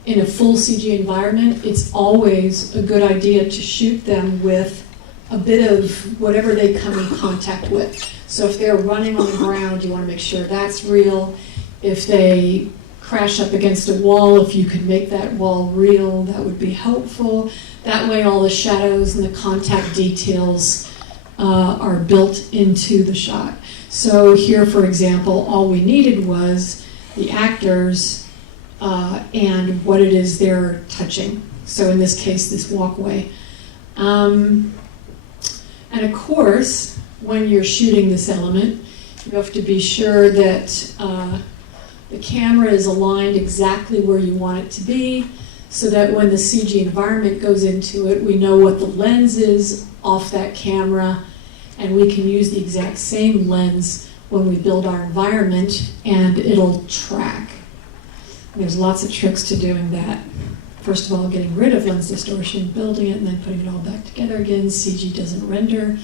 in a full CG environment, it's always a good idea to shoot them with a bit of whatever they come in contact with. So if they're running on the ground, you want to make sure that's real. If they crash up against a wall, if you could make that wall real, that would be helpful. That way all the shadows and the contact details are built into the shot. So here, for example, all we needed was the actors and what it is they're touching. So in this case, this walkway. And of course, when you're shooting this element, you have to be sure that the camera is aligned exactly where you want it to be, so that when the CG environment goes into it, we know what the lens is off that camera, and we can use the exact same lens when we build our environment, and it'll track. There's lots of tricks to doing that. First of all, getting rid of lens distortion, building it, and then putting it all back together again. CG doesn't render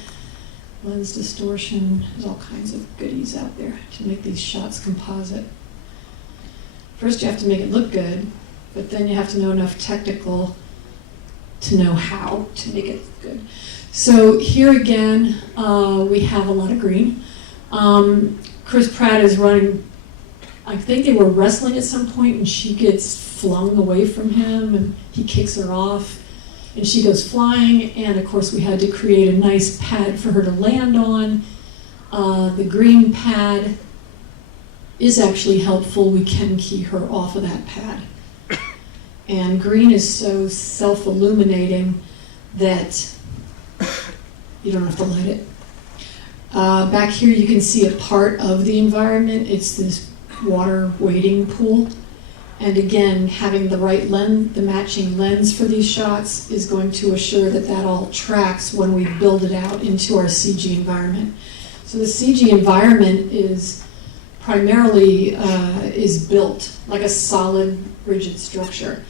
lens distortion. There's all kinds of goodies out there to make these shots composite. First, you have to make it look good, but then you have to know enough technical to know how to make it good. So here again, we have a lot of green. Chris Pratt is running, I think they were wrestling at some point, and she gets flung away from him, and he kicks her off, and she goes flying, and of course we had to create a nice pad for her to land on. The green pad is actually helpful. We can key her off of that pad. And green is so self-illuminating that you don't have to light it. Back here you can see a part of the environment. It's this water wading pool. And again, having the right lens, the matching lens for these shots is going to assure that that all tracks when we build it out into our CG environment. So the CG environment is primarily is built like a solid, rigid structure.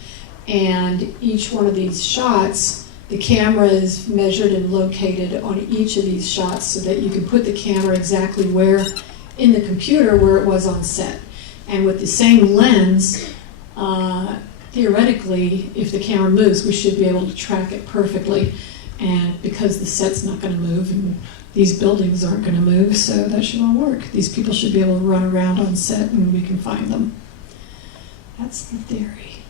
And each one of these shots, the camera is measured and located on each of these shots so that you can put the camera exactly where in the computer where it was on set. And with the same lens, theoretically, if the camera moves, we should be able to track it perfectly. And because the set's not going to move and these buildings aren't going to move, so that should all work. These people should be able to run around on set and we can find them. That's the theory.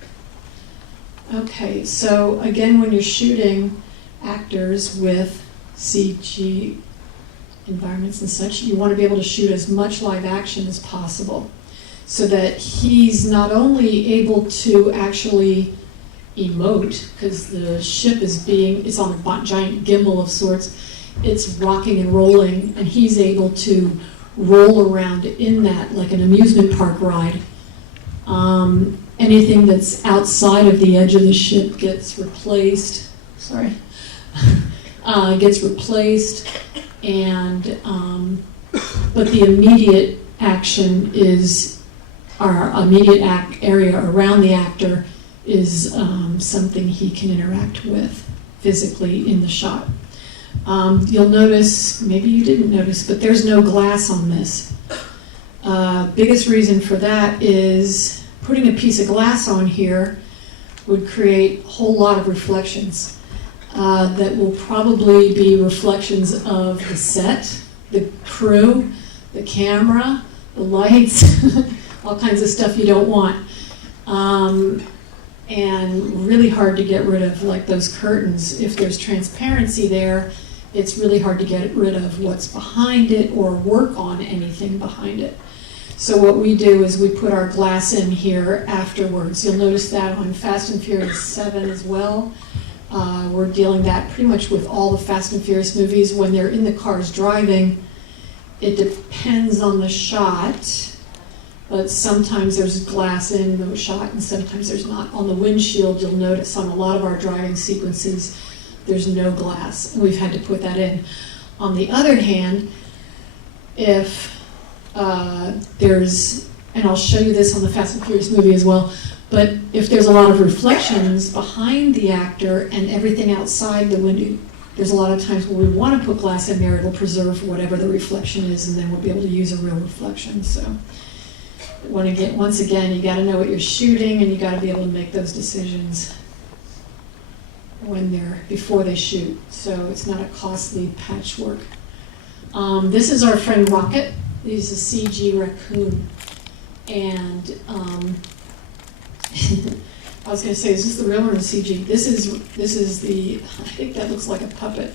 Okay, so again, when you're shooting actors with CG environments and such, you want to be able to shoot as much live action as possible so that he's not only able to actually emote, because the ship is it's on a giant gimbal of sorts, it's rocking and rolling, and he's able to roll around in that like an amusement park ride. Anything that's outside of the edge of the ship gets replaced. Sorry. Gets replaced, and but the immediate action is our immediate area around the actor is something he can interact with physically in the shot. You'll notice, maybe you didn't notice, but there's no glass on this. Biggest reason for that is putting a piece of glass on here would create a whole lot of reflections that will probably be reflections of the set, the crew, the camera, the lights, all kinds of stuff you don't want. And really hard to get rid of, like those curtains. If there's transparency there, it's really hard to get rid of what's behind it or work on anything behind it. So what we do is we put our glass in here afterwards. You'll notice that on Fast and Furious 7 as well. We're dealing that pretty much with all the Fast and Furious movies. When they're in the cars driving, it depends on the shot, but sometimes there's glass in the shot and sometimes there's not. On the windshield, you'll notice on a lot of our driving sequences, there's no glass, and we've had to put that in. On the other hand, if there's, and I'll show you this on the Fast and Furious movie as well, but if there's a lot of reflections behind the actor and everything outside the window, there's a lot of times when we want to put glass in there, it'll preserve whatever the reflection is, and then we'll be able to use a real reflection. So once again, you got to know what you're shooting, and you got to be able to make those decisions before they shoot. So it's not a costly patchwork. This is our friend Rocket. He's a CG raccoon, and I was going to say, is this the real or the CG? This is the, I think that looks like a puppet.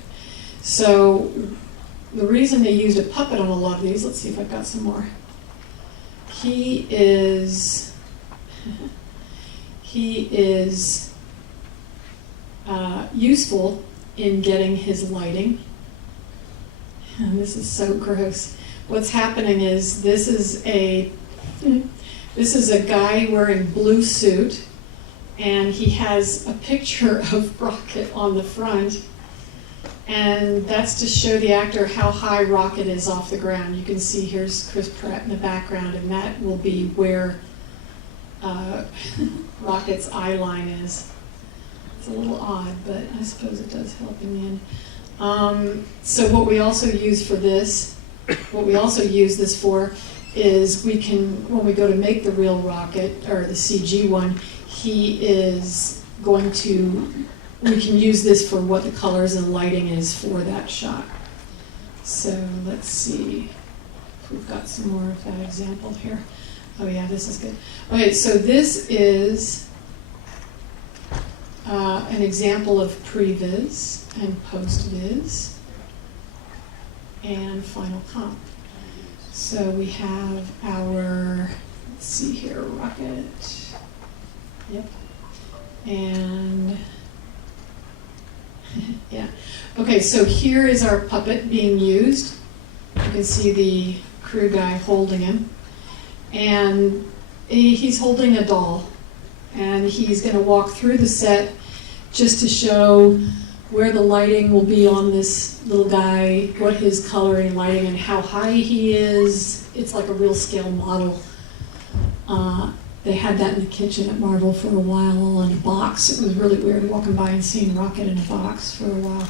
So the reason they used a puppet on a lot of these, let's see if I've got some more. He is useful in getting his lighting. And this is so gross. What's happening is this is a guy wearing blue suit, and he has a picture of Rocket on the front, and that's to show the actor how high Rocket is off the ground. You can see here's Chris Pratt in the background, and that will be where Rocket's eye line is. It's a little odd, but I suppose it does help in the end. So what we also use for this, what we also use this for, is we can, when we go to make the real Rocket, or the CG one, we can use this for what the colors and lighting is for that shot. So let's see if we've got some more of that example here. Oh yeah, this is good. Okay, so this is an example of previs and post-vis and Final Comp. So we have our, let's see here, Rocket. Yep. And yeah. Okay, so here is our puppet being used. You can see the crew guy holding him. And he's holding a doll. And he's going to walk through the set just to show where the lighting will be on this little guy, what his coloring and lighting, and how high he is. It's like a real scale model. They had that in the kitchen at Marvel for a while in a box. It was really weird walking by and seeing Rocket in a box for a while.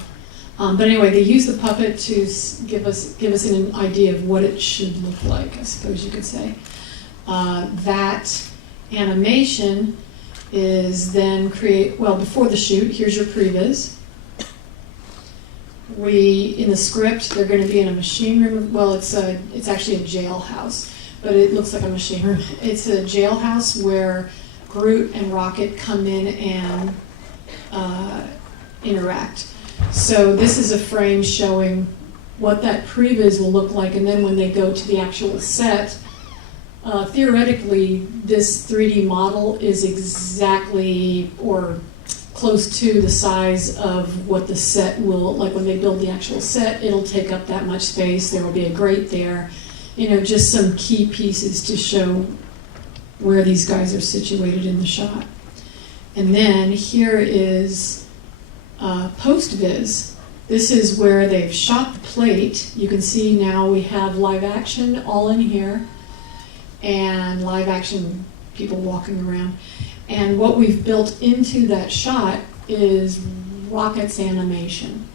But anyway, they used the puppet to give us an idea of what it should look like, I suppose you could say. That animation is then before the shoot, here's your previs. In the script, they're going to be in a machine room. Well, it's actually a jailhouse, but it looks like a machine room. It's a jailhouse where Groot and Rocket come in and interact. So this is a frame showing what that previs will look like, and then when they go to the actual set, theoretically, this 3D model is exactly or close to the size of what the set will, like when they build the actual set, it'll take up that much space. There will be a grate there. Just some key pieces to show where these guys are situated in the shot. And then here is post-vis. This is where they've shot the plate. You can see now we have live action all in here, and live action people walking around. And what we've built into that shot is Rocket's animation.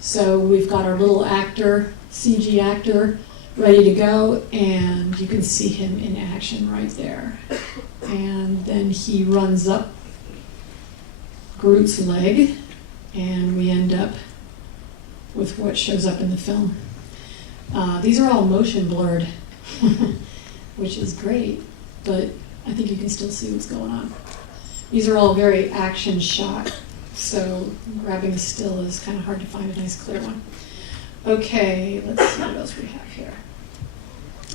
So we've got our little actor, CG actor, ready to go, and you can see him in action right there. And then he runs up Groot's leg, and we end up with what shows up in the film. These are all motion blurred, which is great, but I think you can still see what's going on. These are all very action shot, so grabbing a still is kind of hard to find a nice clear one. Okay, let's see what else we have here.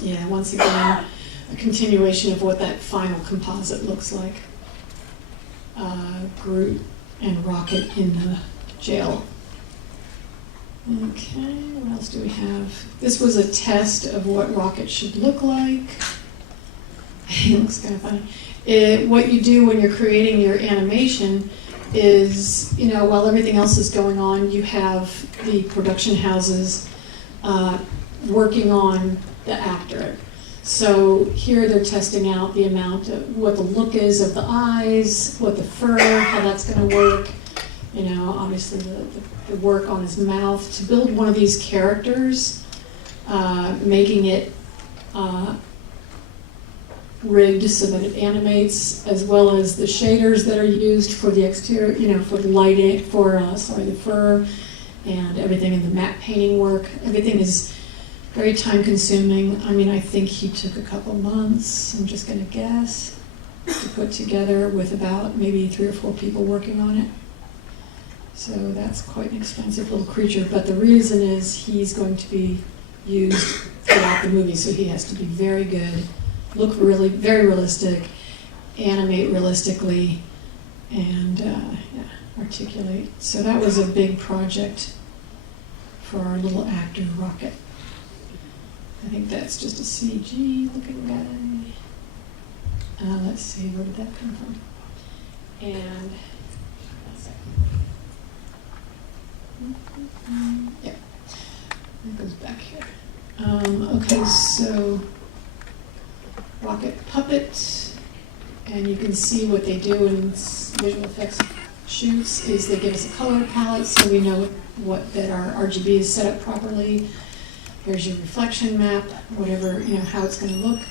Yeah, once again, a continuation of what that final composite looks like. Groot and Rocket in the jail. Okay, what else do we have? This was a test of what Rocket should look like. It looks kind of funny. What you do when you're creating your animation is, while everything else is going on, you have the production houses working on the actor. So here they're testing out the amount of what the look is of the eyes, what the fur, how that's going to work. Obviously the work on his mouth to build one of these characters, making it rigged so that it animates, as well as the shaders that are used for the exterior, for the lighting, the fur, and everything in the matte painting work. Everything is very time consuming. I think he took a couple months, I'm just gonna guess, to put together with about maybe 3 or 4 people working on it. So that's quite an expensive little creature, but the reason is he's going to be used throughout the movie, so he has to be very good, look really very realistic, animate realistically, and articulate. So that was a big project for our little actor, Rocket. I think that's just a CG looking guy. Let's see, where did that come from? And yeah, it goes back here. Okay, so Rocket puppet, and you can see what they do in visual effects shoots is they give us a color palette so we know that our RGB is set up properly. Here's your reflection map, whatever, how it's going to look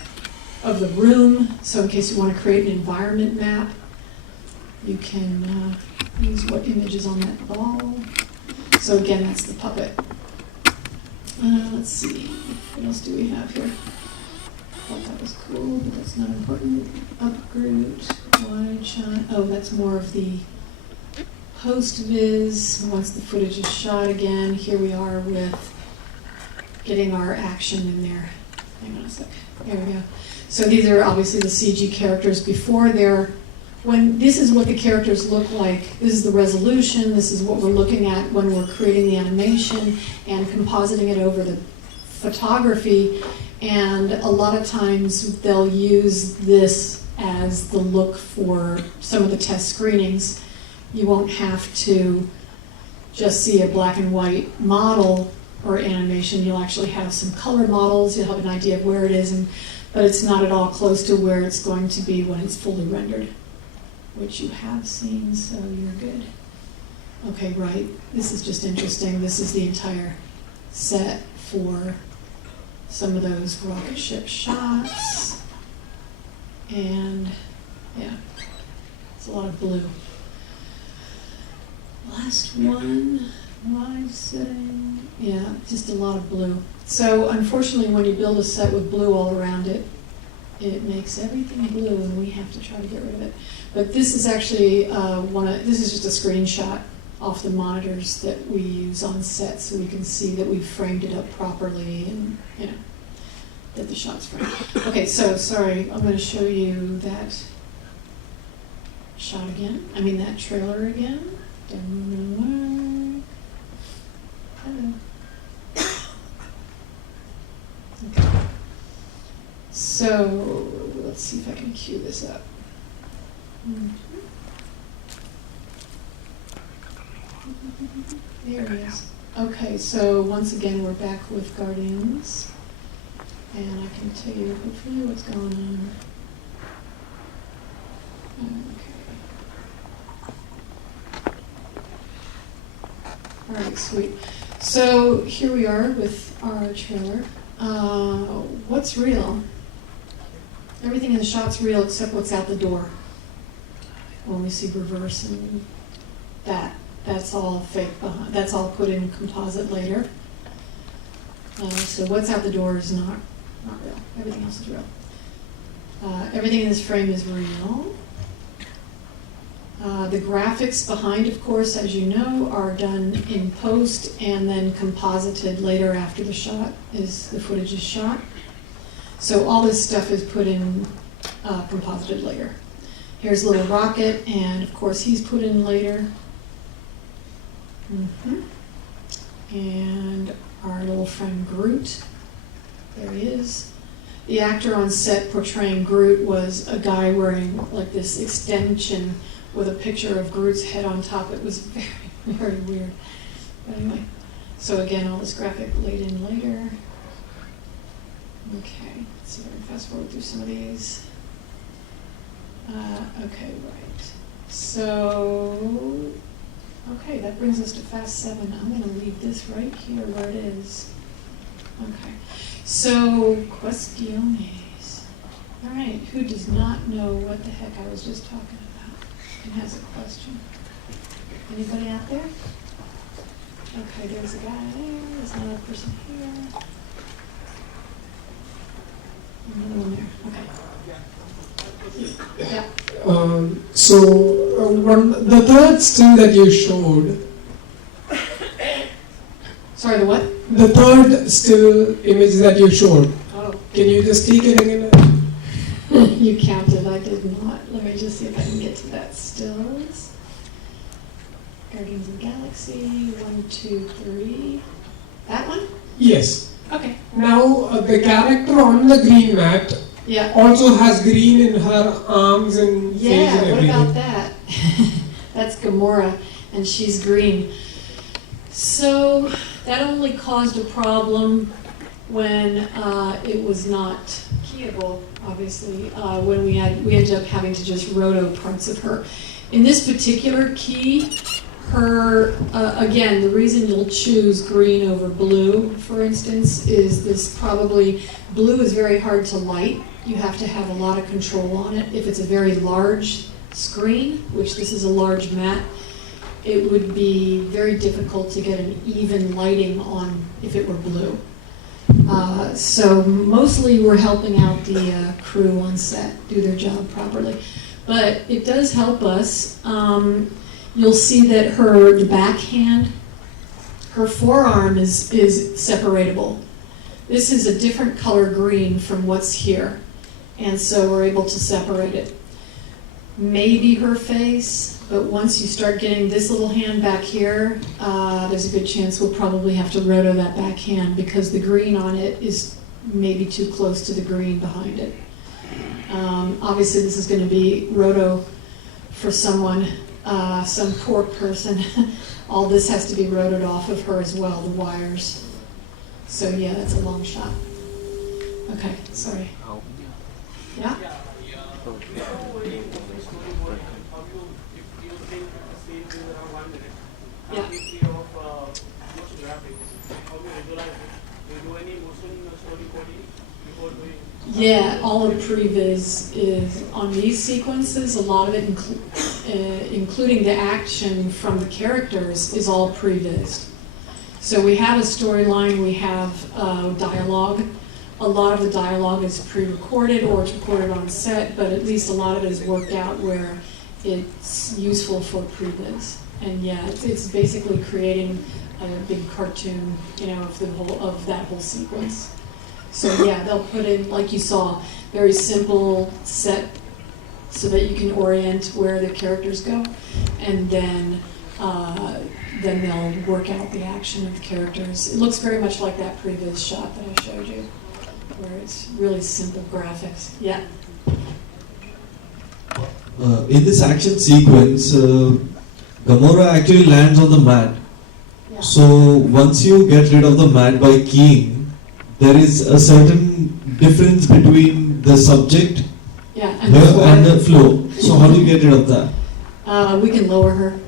of the room. So in case you want to create an environment map, you can use what image is on that ball. So again, that's the puppet. Let's see, what else do we have here? Thought that was cool, but that's not important. Upgrade, wide shot. Oh, that's more of the post-viz. Once the footage is shot again, here we are with getting our action in there. Hang on a sec. There we go. So these are obviously the CG characters before this is what the characters look like. This is the resolution. This is what we're looking at when we're creating the animation and compositing it over the photography. And a lot of times they'll use this as the look for some of the test screenings. You won't have to just see a black and white model or animation. You'll actually have some color models. You'll have an idea of where it is, but it's not at all close to where it's going to be when it's fully rendered, which you have seen, so you're good. Okay, right. This is just interesting. This is the entire set for some of those rocket ship shots. And yeah, it's a lot of blue. Last one, live setting. Yeah, just a lot of blue. So unfortunately, when you build a set with blue all around it, it makes everything blue, and we have to try to get rid of it. But this is actually this is just a screenshot off the monitors that we use on set, so we can see that we've framed it up properly, and that the shot's framed. Okay, so sorry, I'm going to show you that shot again. That trailer again. Hello. Okay. So let's see if I can cue this up. There he is. Okay, so once again we're back with Guardians, and I can tell you hopefully what's going on. Okay. All right, sweet. So here we are with our trailer. What's real? Everything in the shot's real except what's out the door. When we see reverse and that's all fake. That's all put in composite later. So what's out the door is not real. Everything else is real. Everything in this frame is real. The graphics behind, of course, as you know, are done in post and then composited later after the footage is shot. So all this stuff is put in, composited later. Here's Little Rocket, and of course he's put in later. And our little friend Groot, there he is. The actor on set portraying Groot was a guy wearing like this extension with a picture of Groot's head on top. It was very, very weird. But anyway, so again, all this graphic laid in later. Okay, let's see if I can fast forward through some of these. Okay, right. So, okay, that brings us to Fast 7. I'm going to leave this right here where it is. Okay, so cuestiones. All right, who does not know what the heck I was just talking about and has a question? Anybody out there? Okay, there's a guy there. There's another person here. Another one there. Okay. Yeah. The third still that you showed. Sorry, the what? The third still image that you showed. Oh. Can you just take it again? You counted, I did not. Let me just see if I can get to that stills. Guardians of the Galaxy, 1, 2, 3. That one? Yes. Okay. Now the character on the green mat also has green in her arms and face and everything. Yeah, what about that? That's Gamora, and she's green. So that only caused a problem when it was not keyable, obviously, when we ended up having to just roto parts of her. In this particular key, her, again, the reason you'll choose green over blue, for instance, is this probably, blue is very hard to light. You have to have a lot of control on it. If it's a very large screen, which this is a large mat, it would be very difficult to get an even lighting on if it were blue. So mostly we're helping out the crew on set do their job properly. But it does help us. You'll see that the backhand, her forearm is separatable. This is a different color green from what's here. And so we're able to separate it. Maybe her face, but once you start getting this little hand back here, there's a good chance we'll probably have to roto that back hand because the green on it is maybe too close to the green behind it. Obviously this is going to be roto for someone, some poor person. All this has to be rotoed off of her as well, the wires. So yeah, that's a long shot. Okay, sorry. Yeah? Yeah, all of previs is on these sequences. A lot of it, including the action from the characters, is all previs. So we have a storyline, we have dialogue. A lot of the dialogue is pre-recorded or it's recorded on set, but at least a lot of it is worked out where it's useful for previs. And yeah, it's basically creating a big cartoon, of that whole sequence. So yeah, they'll put in, like you saw, very simple set so that you can orient where the characters go, and then they'll work out the action of the characters. It looks very much like that previous shot that I showed you, where it's really simple graphics. Yeah? In this action sequence, Gamora actually lands on the mat. Yeah. So once you get rid of the mat by keying, there is a certain difference between the subject and the flow. So how do you get rid of that? We can lower her.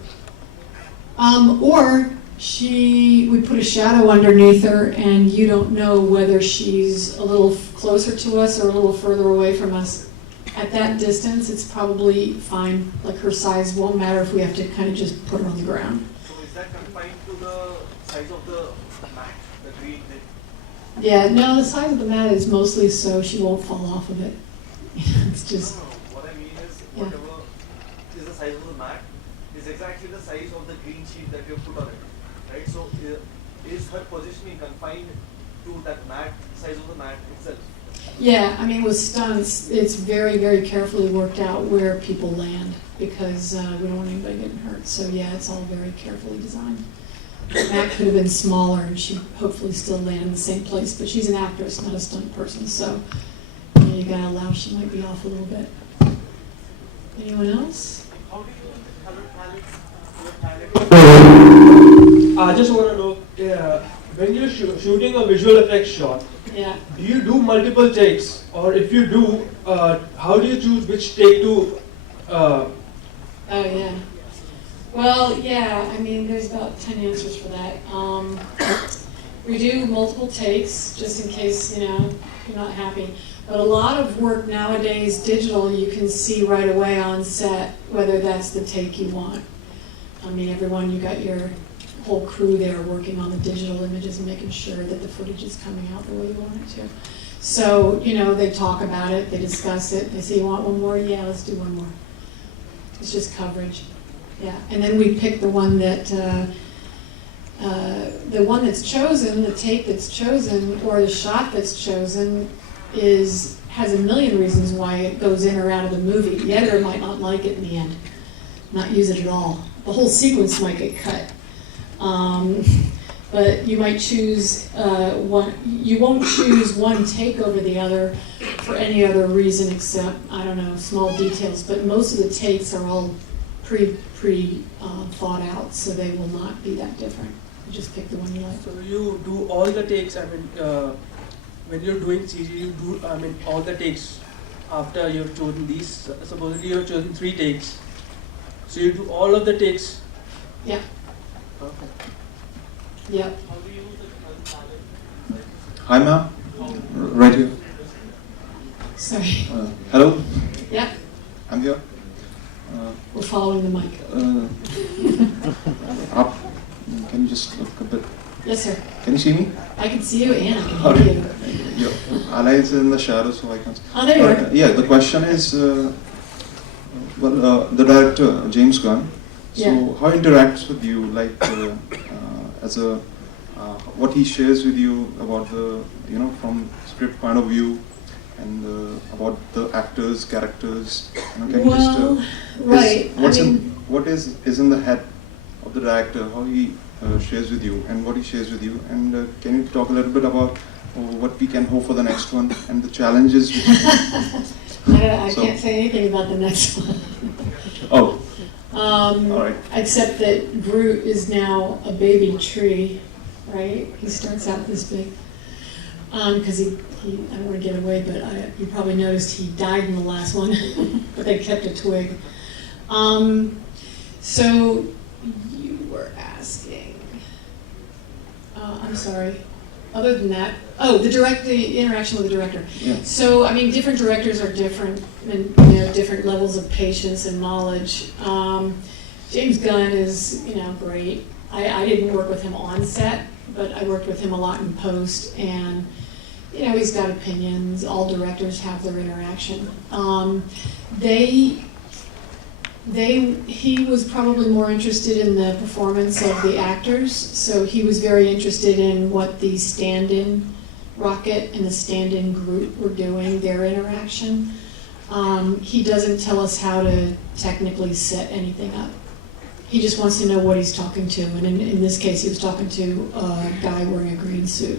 Or we put a shadow underneath her and you don't know whether she's a little closer to us or a little further away from us. At that distance, it's probably fine. Like her size won't matter if we have to kind of just put her on the ground. So is that confined to the size of the mat, the green? Yeah, no, the size of the mat is mostly so she won't fall off of it. It's just... What I mean is, whatever is the size of the mat is exactly the size of the green sheet that you put on it, right? So is her positioning confined to that mat, size of the mat itself? Yeah, I mean, with stunts, it's very, very carefully worked out where people land because we don't want anybody getting hurt. So yeah, it's all very carefully designed. Matt could have been smaller and she'd hopefully still land in the same place, but she's an actress, not a stunt person, so you gotta allow she might be off a little bit. Anyone else? How do you use the color palette? I just want to know, when you're shooting a visual effects shot, yeah, do you do multiple takes? Or if you do, how do you choose which take to? Oh, yeah. Well, yeah, I mean, there's about 10 answers for that. We do multiple takes, just in case, you know, you're not happy. But a lot of work nowadays, digital, you can see right away on set whether that's the take you want. I mean, everyone, you got your whole crew there working on the digital images and making sure that the footage is coming out the way you want it to. So, you know, they talk about it, they discuss it, they say, you want one more? Yeah, let's do one more. It's just coverage. Yeah, and then we pick the one that's chosen, the take that's chosen, or the shot that's chosen has a million reasons why it goes in or out of the movie. The editor might not like it in the end, not use it at all. The whole sequence might get cut. But you might choose one. You won't choose one take over the other for any other reason except, I don't know, small details. But most of the takes are all thought out, so they will not be that different. You just pick the one you like. So you do all the takes. I mean, when you're doing CG, you do. I mean, all the takes after you've chosen these. Supposedly, you've chosen 3 takes. So you do all of the takes. Yeah. Okay. Yep. Hi, ma'am. Right here. Sorry. Hello. Yeah. I'm here. We're following the mic. Up. Can you just look a bit? Yes, sir. Can you see me? I can see you and I can All hear right. you. Your ally is in the shadow, so I can't. Oh, there you are. Yeah, the question is, the director, James Gunn. So, Yeah. how he interacts with you, like, as a, what he shares with you about the, you know, from script point of view, and about the actors, characters. You know, can you just, right. what is in the head of the director, how he shares with you, and what he shares with you, and can you talk a little bit about what we can hope for the next one and the challenges? I can't say anything about the next one. Oh. All right. Except that Groot is now a baby tree, right? He starts out this big. Because he, I don't want to get away, but you probably noticed he died in the last one, but they kept a twig. So you were asking, I'm sorry, other than that, the interaction with the director. Yeah. So, I mean, different directors are different, and different levels of patience and knowledge. James Gunn is, great. I didn't work with him on set, but I worked with him a lot in post, and he's got opinions. All directors have their interaction. He was probably more interested in the performance of the actors, so he was very interested in what the stand-in Rocket and the stand-in Groot were doing, their interaction. He doesn't tell us how to technically set anything up. He just wants to know what he's talking to, and in this case he was talking to a guy wearing a green suit,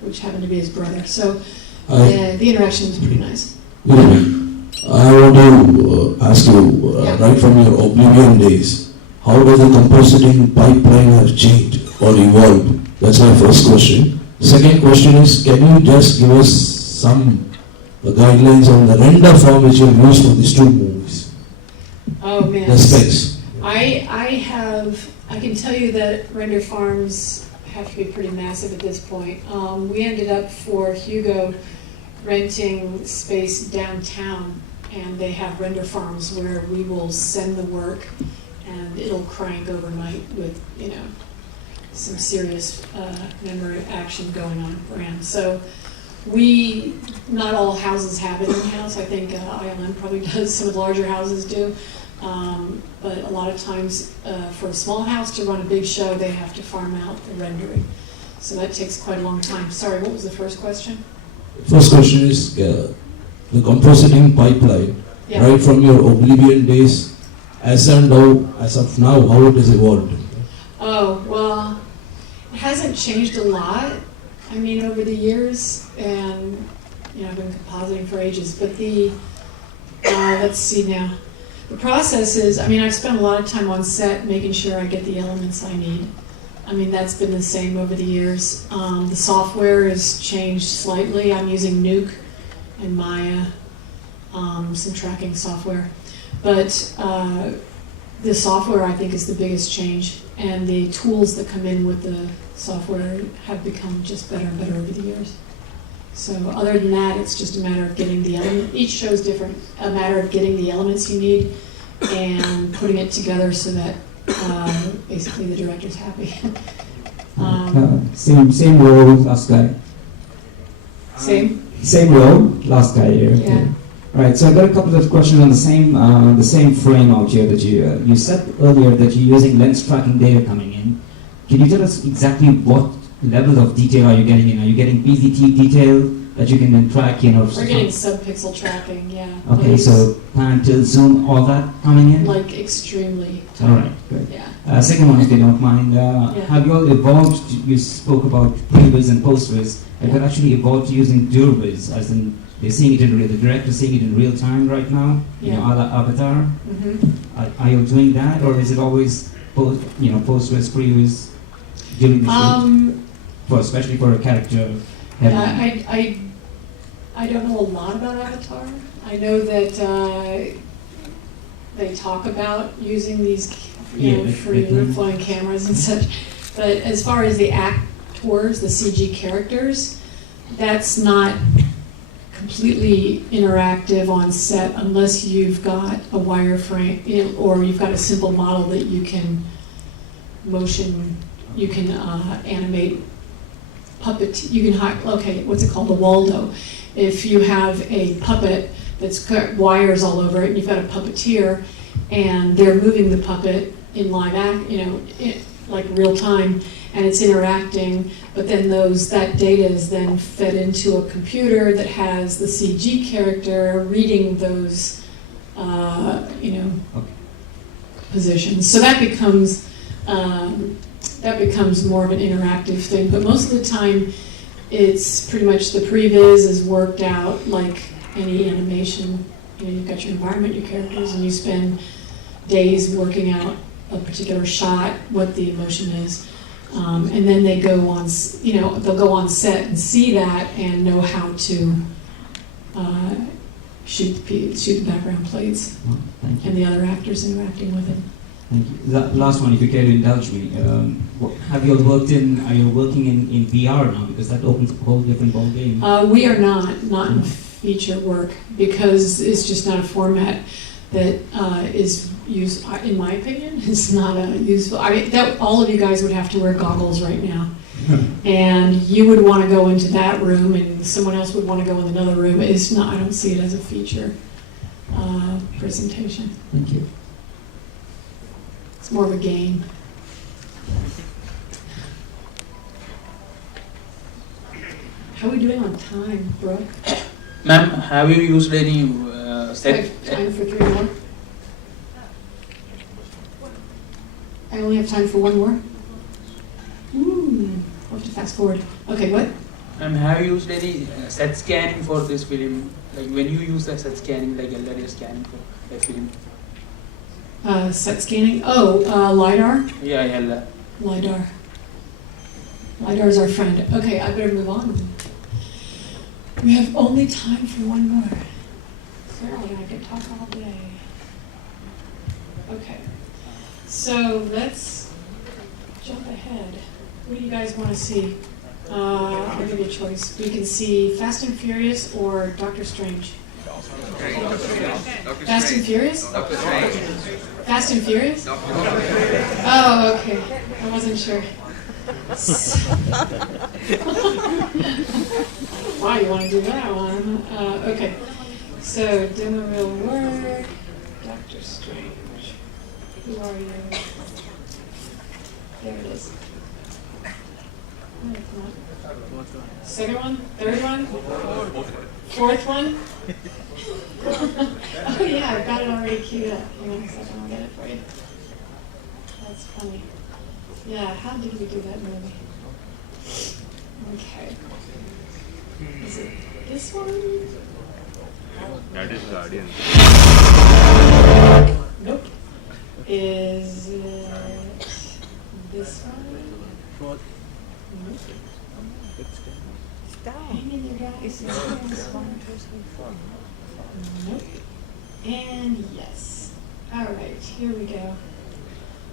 which happened to be his brother. So the interaction was pretty nice. I want to ask you, right from your Oblivion days, how does the compositing pipeline have changed or evolved? That's my first question. Second question is, can you just give us some guidelines on the render form which you use for these 2 movies? Oh man. The specs. I can tell you that render farms have to be pretty massive at this point. We ended up for Hugo renting space downtown, and they have render farms where we will send the work and it'll crank overnight with, some serious memory action going on around. So not all houses have it in-house. I think ILM probably does, some of the larger houses do. But a lot of times, for a small house to run a big show, they have to farm out the rendering. So that takes quite a long time. Sorry, what was the first question? First question is the compositing pipeline, Yeah. right from your Oblivion days, as of now, how it has evolved. Oh, well, it hasn't changed a lot. I mean, over the years, and I've been compositing for ages. But let's see now. The process is, I've spent a lot of time on set making sure I get the elements I need. That's been the same over the years. The software has changed slightly. I'm using Nuke and Maya, some tracking software. But the software, I think, is the biggest change. And the tools that come in with the software have become just better and better over the years. So other than that, it's just a matter of getting the element. Each show is different. A matter of getting the elements you need and putting it together so that basically the director's happy. Same role, last guy. Same role, last guy here. Yeah. Right. So I got a couple of questions on the same frame out here that you said earlier that you're using lens tracking data coming in. Can you tell us exactly what level of detail are you getting in? Are you getting PZT detail that you can then track? We're getting sub-pixel tracking, yeah. Okay, Like, so pan, tilt, zoom, all that coming in? like extremely. All right, good. Yeah. Second one, if you don't mind, have you all evolved? You spoke about pre-viz and post-viz. Have you actually evolved to using dur-viz, as in they're seeing it in the director's seeing it in real time right now? Yeah. A la Avatar. Are you doing that, or is it always post-viz, pre-viz during the shoot? Especially for a character. I don't know a lot about Avatar. I know that they talk about using these free-flowing cameras and such. But as far as the actors, the CG characters, that's not completely interactive on set unless you've got a wireframe or you've got a simple model that you can animate. Puppet, you can what's it called, the Waldo. If you have a puppet that's got wires all over it, and you've got a puppeteer, and they're moving the puppet in live like real time, and it's interacting, but then that data is then fed into a computer that has the CG character reading those, positions. So that becomes more of an interactive thing, but most of the time it's pretty much the previs is worked out like any animation. You've got your environment, your characters, and you spend days working out a particular shot, what the emotion is, and then they go on, they'll go on set and see that and know how to shoot the background plates and the other actors interacting with it. Thank you. The last one, if you care to indulge me, are you working in VR now? Because that opens up a whole different ballgame. We are not in feature work because it's just not a format that is used, in my opinion, it's not useful. All of you guys would have to wear goggles right now. And you would want to go into that room and someone else would want to go in another room. It's not, I don't see it as a feature presentation. Thank you. It's more of a game. How are we doing on time, Brooke? Ma'am, have you used any set? Time for 3 more? I only have time for 1 more? I'll have to fast forward. Okay, what? Ma'am, have you used any set scanning for this film? Like when you use the set scanning, like LiDAR scanning for the film? Set scanning? LiDAR? Yeah. LiDAR. LiDAR's our friend. Okay, I better move on. We have only time for 1 more. Clearly, I could talk all day. Okay. So let's jump ahead. What do you guys want to see? I'll give you a choice. We can see Fast and Furious or Doctor Strange. Fast and Furious? Fast and Furious? Oh, okay. I wasn't sure. Why you want to do that one? Okay. So demo will work. Doctor Strange. Who are you? There it is. Oh, come on. Second one? Third one? Fourth one? Oh yeah, I've got it already queued up. Hang on a second, I'll get it for you. That's funny. Yeah, how did we do that movie? Okay. Is it this one? That is Guardian. Nope. Is it this one? Nope. Hang in there, guys. Nope. And yes. All right, here we go.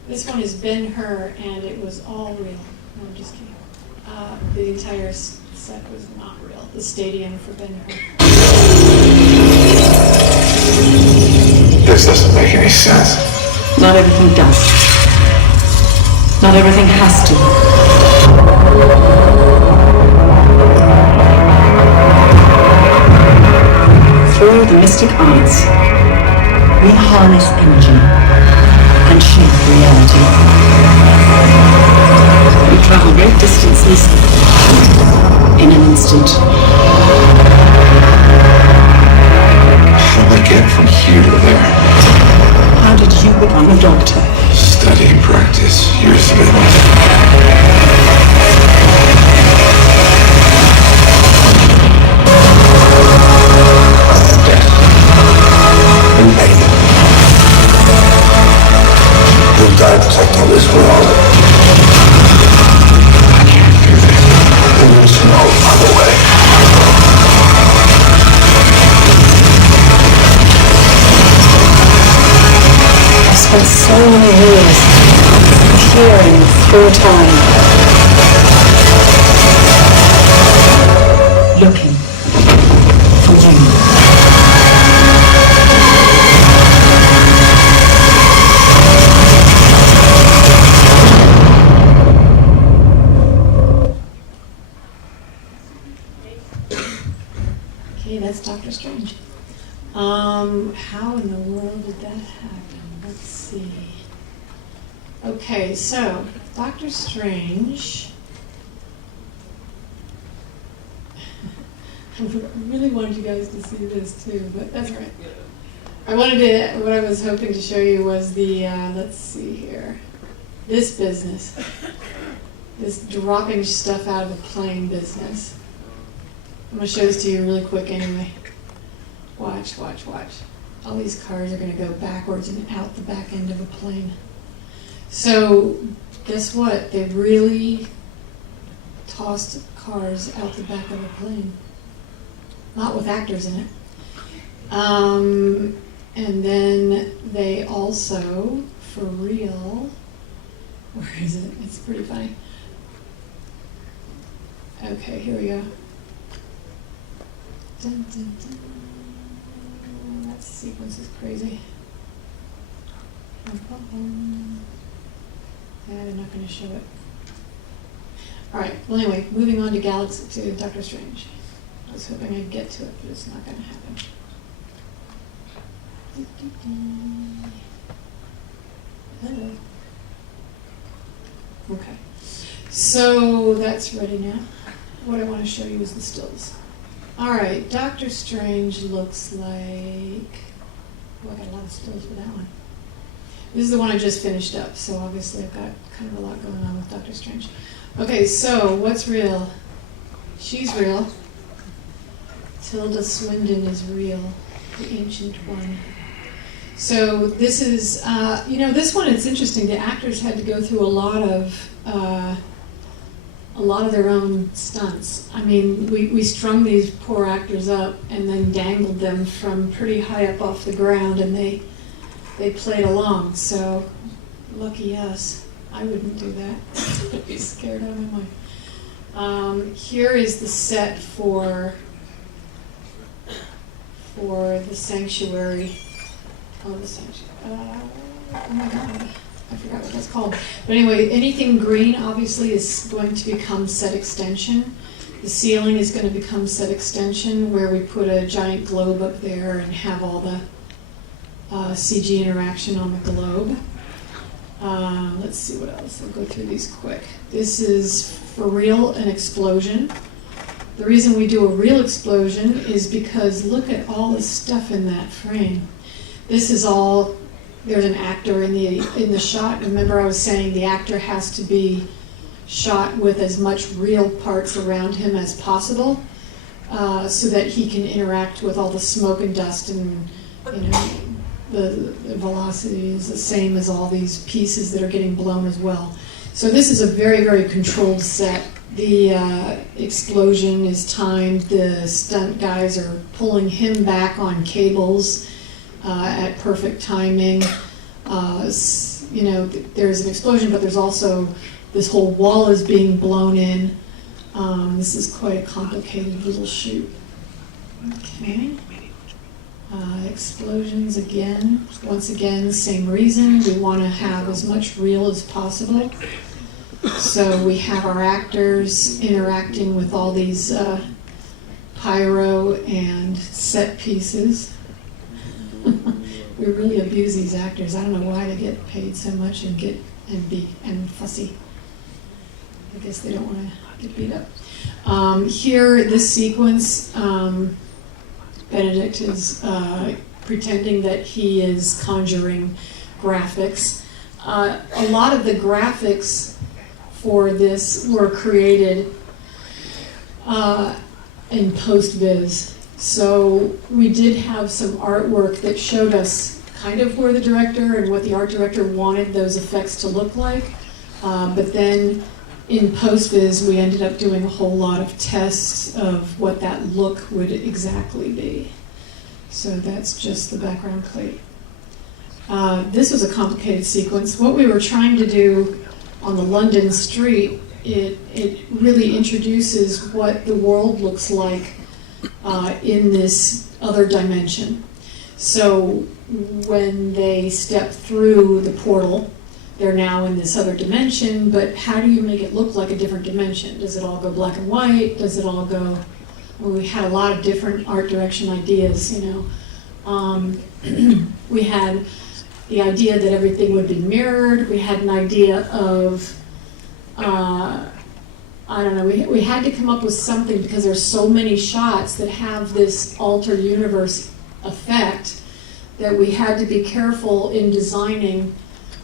This one is Ben-Hur, and it was all real. No, I'm just kidding. The entire set was not real. The stadium for Ben-Hur. This doesn't make any sense. Not everything does. Not everything has to. Through the mystic arts, we harness energy and shape reality. We travel great distances in an instant. How do I get from here to there? How did you become a doctor? Study, practice, years of it. You'll die protecting this world. I can't do this. There is no other way. I spent so many years peering through time, looking for you. Okay, that's Doctor Strange. How in the world did that happen? Let's see. Okay, so Doctor Strange. I really wanted you guys to see this too, but that's all right. What I was hoping to show you was the, let's see here, this business. This dropping stuff out of a plane business. I'm going to show this to you really quick anyway. Watch, watch, watch. All these cars are going to go backwards and out the back end of a plane. So, guess what? They really tossed cars out the back of a plane. Not with actors in it. And then they also, for real, where is it? It's pretty funny. Okay, here we go. Dun, dun, dun. That sequence is crazy. Yeah, they're not going to show it. Alright, well anyway, moving on to Doctor Strange. I was hoping I'd get to it, but it's not going to happen. Hello. Okay, so that's ready now. What I want to show you is the stills. Alright, Doctor Strange looks like... Oh, I got a lot of stills for that one. This is the one I just finished up, so obviously I've got kind of a lot going on with Doctor Strange. Okay, so what's real? She's real. Tilda Swinton is real, the Ancient One. So this is, this one, it's interesting. The actors had to go through a lot of their own stunts. I mean, we strung these poor actors up and then dangled them from pretty high up off the ground, and they played along. So lucky us. I wouldn't do that. I'd be scared out of my mind. Here is the set for the sanctuary. Oh, the sanctuary. Oh my God. I forgot what that's called. But anyway, anything green obviously is going to become set extension. The ceiling is going to become set extension, where we put a giant globe up there and have all the CG interaction on the globe. Let's see what else. I'll go through these quick. This is for real an explosion. The reason we do a real explosion is because look at all the stuff in that frame. This is all, there's an actor in the shot. Remember I was saying the actor has to be shot with as much real parts around him as possible, so that he can interact with all the smoke and dust, and the velocity is the same as all these pieces that are getting blown as well. So this is a very, very controlled set. The explosion is timed. The stunt guys are pulling him back on cables at perfect timing. There's an explosion, but there's also this whole wall is being blown in. This is quite a complicated little shoot. Okay. Explosions again. Once again, same reason. We want to have as much real as possible. So we have our actors interacting with all these pyro and set pieces. We really abuse these actors. I don't know why they get paid so much and be fussy. I guess they don't want to get beat up. Here, this sequence, Benedict is pretending that he is conjuring graphics. A lot of the graphics for this were created in post-viz. So we did have some artwork that showed us kind of where the director and what the art director wanted those effects to look like. But then in post-viz, we ended up doing a whole lot of tests of what that look would exactly be. So that's just the background plate. This was a complicated sequence. What we were trying to do on the London street, it really introduces what the world looks like in this other dimension. So when they step through the portal, they're now in this other dimension, but how do you make it look like a different dimension? Does it all go black and white? Does it all go... Well, we had a lot of different art direction ideas, We had the idea that everything would be mirrored. We had an idea of, we had to come up with something because there's so many shots that have this altered universe effect that we had to be careful in designing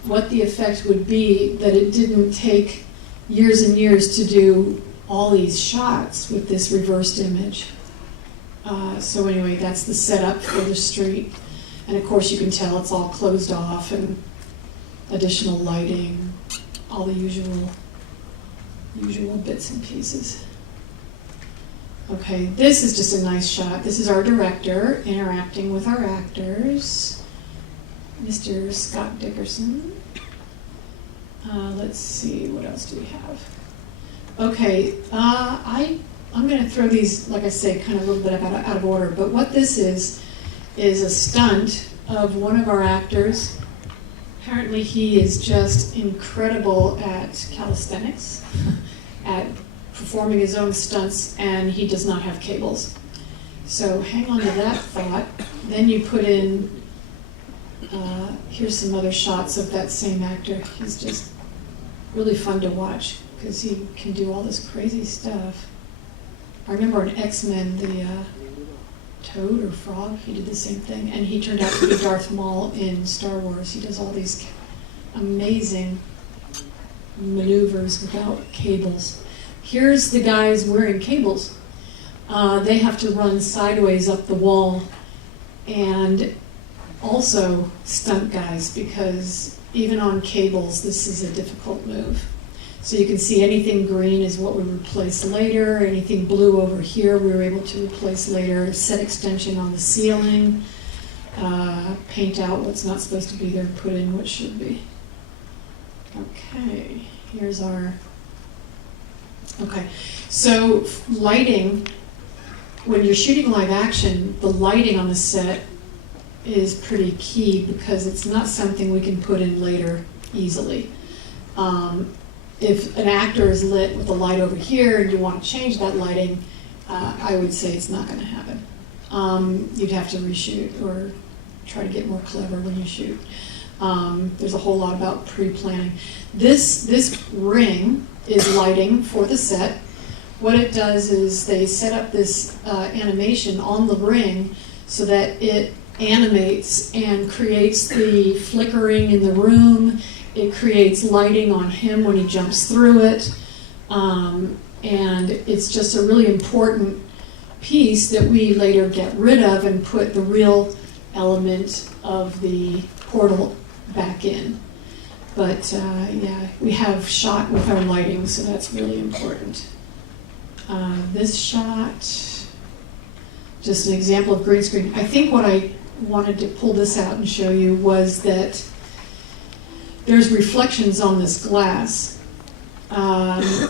what the effect would be, that it didn't take years and years to do all these shots with this reversed image. So anyway, that's the setup for the street. And of course you can tell it's all closed off and additional lighting, all the usual bits and pieces. Okay, this is just a nice shot. This is our director interacting with our actors, Mr. Scott Dickerson. Let's see, what else do we have? Okay, I'm going to throw these, like I say, kind of a little bit out of order, but what this is a stunt of one of our actors. Apparently he is just incredible at calisthenics, at performing his own stunts, and he does not have cables. So hang on to that thought. Then you put in, here's some other shots of that same actor. He's just really fun to watch because he can do all this crazy stuff. I remember in X-Men, the Toad or Frog, he did the same thing, and he turned out to be Darth Maul in Star Wars. He does all these amazing maneuvers without cables. Here's the guys wearing cables. They have to run sideways up the wall, and also stunt guys, because even on cables, this is a difficult move. So you can see anything green is what we replace later, anything blue over here we were able to replace later, set extension on the ceiling, paint out what's not supposed to be there, put in what should be. Okay, here's our, okay, so lighting, when you're shooting live action, the lighting on the set is pretty key because it's not something we can put in later easily. If an actor is lit with a light over here and you want to change that lighting, I would say it's not going to happen. You'd have to reshoot or try to get more clever when you shoot. There's a whole lot about pre-planning. This ring is lighting for the set. What it does is they set up this animation on the ring so that it animates and creates the flickering in the room. It creates lighting on him when he jumps through it. And it's just a really important piece that we later get rid of and put the real element of the portal back in. But yeah, we have shot with our lighting, so that's really important. This shot, just an example of green screen. I think what I wanted to pull this out and show you was that there's reflections on this glass.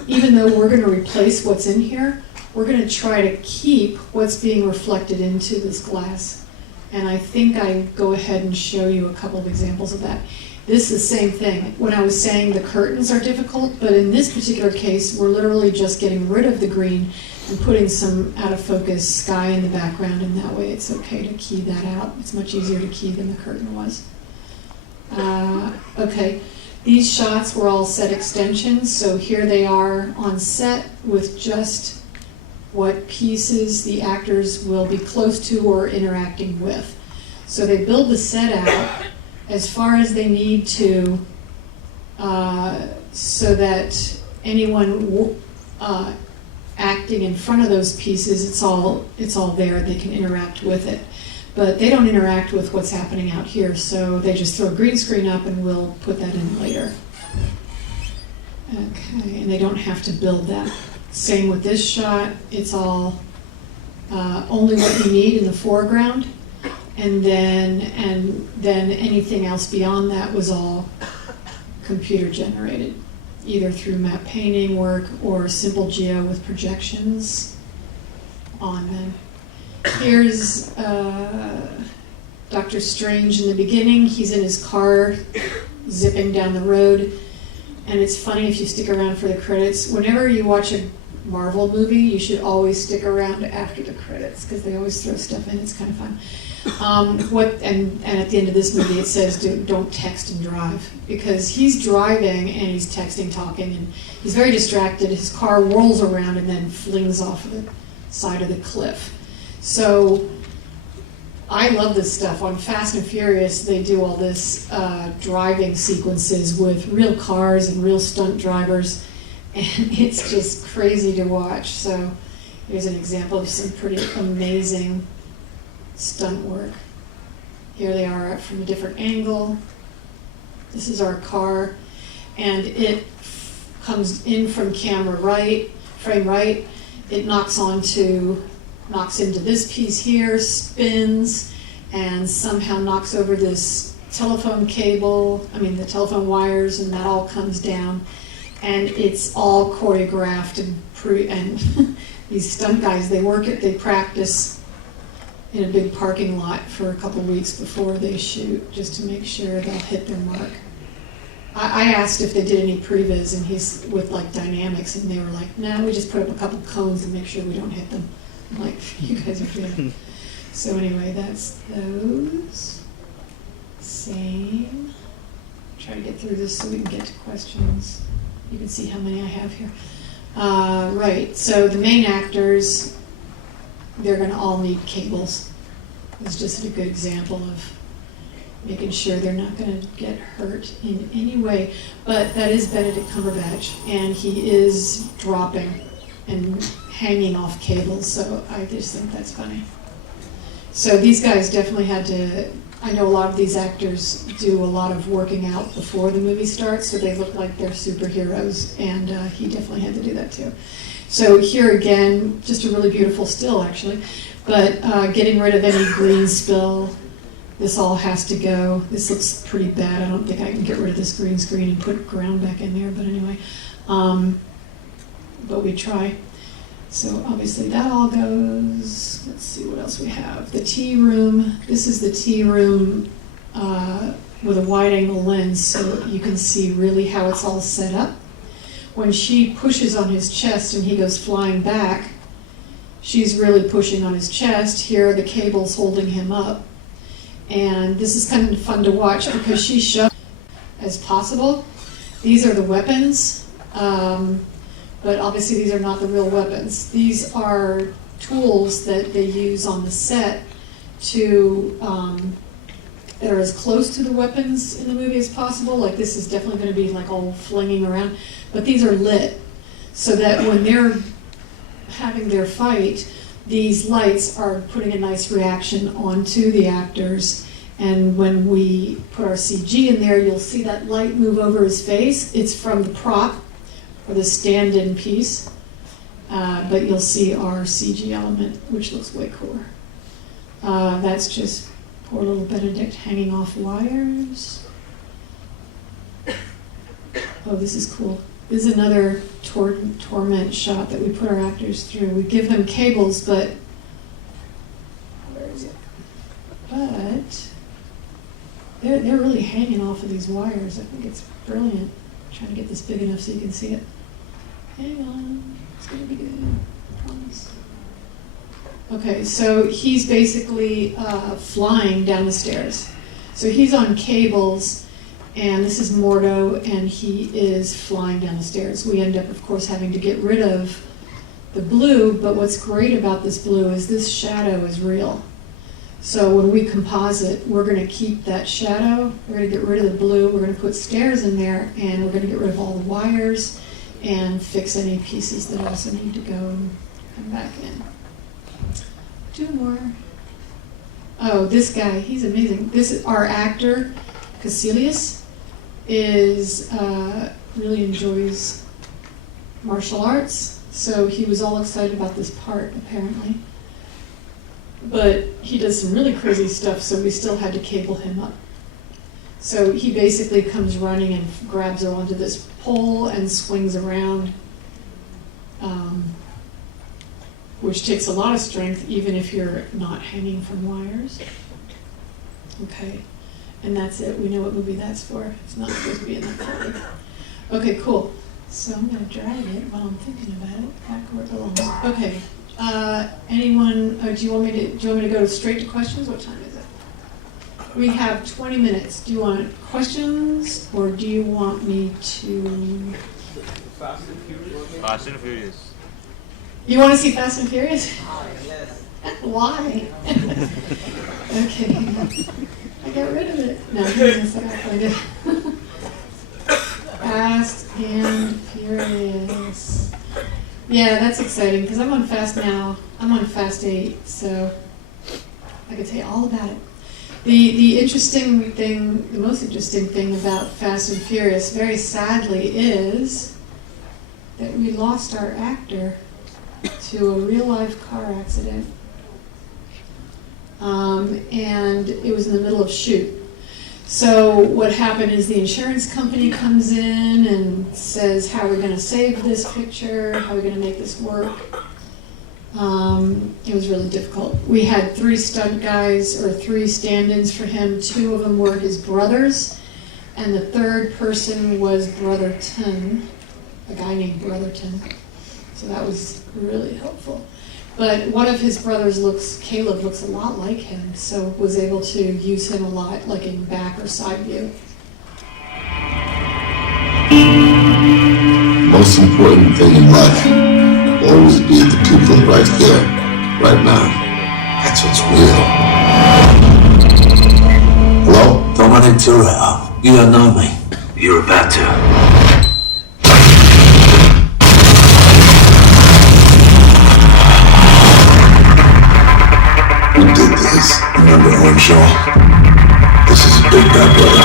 Even though we're going to replace what's in here, we're going to try to keep what's being reflected into this glass. And I think I go ahead and show you a couple of examples of that. This is the same thing. When I was saying the curtains are difficult, but in this particular case, we're literally just getting rid of the green and putting some out of focus sky in the background, and that way it's okay to key that out. It's much easier to key than the curtain was. Okay, these shots were all set extensions, so here they are on set with just what pieces the actors will be close to or interacting with. So they build the set out as far as they need to, so that anyone acting in front of those pieces, it's all there. They can interact with it, but they don't interact with what's happening out here. So they just throw a green screen up, and we'll put that in later. Okay, and they don't have to build that. Same with this shot. It's all only what you need in the foreground. And then anything else beyond that was all computer generated, either through map painting work or simple geo with projections on them. Here's Dr. Strange in the beginning. He's in his car zipping down the road. And it's funny if you stick around for the credits. Whenever you watch a Marvel movie, you should always stick around after the credits because they always throw stuff in. It's kind of fun. And at the end of this movie, it says, don't text and drive, because he's driving and he's texting, talking, and he's very distracted. His car whirls around and then flings off the side of the cliff. So I love this stuff. On Fast and Furious, they do all this driving sequences with real cars and real stunt drivers, and it's just crazy to watch. So here's an example of some pretty amazing stunt work. Here they are from a different angle. This is our car, and it comes in from camera right, frame right. It knocks into this piece here, spins, and somehow knocks over this telephone cable, the telephone wires, and that all comes down. And it's all choreographed and these stunt guys, they practice in a big parking lot for a couple weeks before they shoot, just to make sure they'll hit their mark. I asked if they did any previs, and he's with like dynamics, and they were like, no, we just put up a couple cones to make sure we don't hit them. I'm like, you guys are feeling. So anyway, that's those. Same. Try to get through this so we can get to questions. You can see how many I have here. Right, so the main actors, they're going to all need cables. It's just a good example of making sure they're not going to get hurt in any way. But that is Benedict Cumberbatch, and he is dropping and hanging off cables, so I just think that's funny. So these guys definitely had to, I know a lot of these actors do a lot of working out before the movie starts, so they look like they're superheroes, and he definitely had to do that too. So here again, just a really beautiful still actually, but getting rid of any green spill. This all has to go. This looks pretty bad. I don't think I can get rid of this green screen and put ground back in there, but anyway. But we try. So obviously that all goes. Let's see what else we have. The tea room. This is the tea room with a wide angle lens, so you can see really how it's all set up. When she pushes on his chest and he goes flying back, she's really pushing on his chest. Here are the cables holding him up. And this is kind of fun to watch because she shows as possible. These are the weapons, but obviously these are not the real weapons. These are tools that they use on the set to that are as close to the weapons in the movie as possible. Like this is definitely going to be like all flinging around, but these are lit so that when they're having their fight, these lights are putting a nice reaction onto the actors. And when we put our CG in there, you'll see that light move over his face. It's from the prop or the stand-in piece, but you'll see our CG element, which looks way cooler. That's just poor little Benedict hanging off wires. Oh, this is cool. This is another torment shot that we put our actors through. We give them cables, but where is it? But they're really hanging off of these wires. I think it's brilliant. I'm trying to get this big enough so you can see it. Hang on, it's gonna be good. I promise. Okay, so he's basically flying down the stairs. So he's on cables, and this is Mordo, and he is flying down the stairs. We end up, of course, having to get rid of the blue, but what's great about this blue is this shadow is real. So when we composite, we're going to keep that shadow, we're going to get rid of the blue, we're going to put stairs in there, and we're going to get rid of all the wires and fix any pieces that also need to go and come back in. Two more. Oh, this guy, he's amazing. This is our actor, Caecilius, is really enjoys martial arts, so he was all excited about this part, apparently. But he does some really crazy stuff, so we still had to cable him up. So he basically comes running and grabs her onto this pole and swings around, which takes a lot of strength, even if you're not hanging from wires. Okay, and that's it. We know what movie that's for. It's not supposed to be in that movie. Okay, cool. So I'm going to drag it while I'm thinking about it back where it belongs. Okay. Anyone? Do you want me to go straight to questions? What time is it? We have 20 minutes. Do you want questions, or do you want me to? Fast and Furious. Fast and Furious. You want to see Fast and Furious? Yes. Why? Okay. I got rid of it. No, yes, I gotta find it. Fast and Furious. Yeah, that's exciting because I'm on Fast now. I'm on Fast 8, so I can tell you all about it. The interesting thing, the most interesting thing about Fast and Furious, very sadly, is that we lost our actor to a real-life car accident. And it was in the middle of shoot. So what happened is the insurance company comes in and says, how are we going to save this picture? How are we going to make this work? It was really difficult. We had 3 stunt guys, or 3 stand-ins for him. 2 of them were his brothers, and the 3rd person was Brotherton, a guy named Brotherton. So that was really helpful. But one of his brothers Caleb looks a lot like him, so was able to use him a lot, like in back or side view. Most important thing in life will always be the people right here, right now. That's what's real. Hello? Don't run into it. You don't know me. You're about to. Who did this? Remember Earnshaw? This is a big bad brother.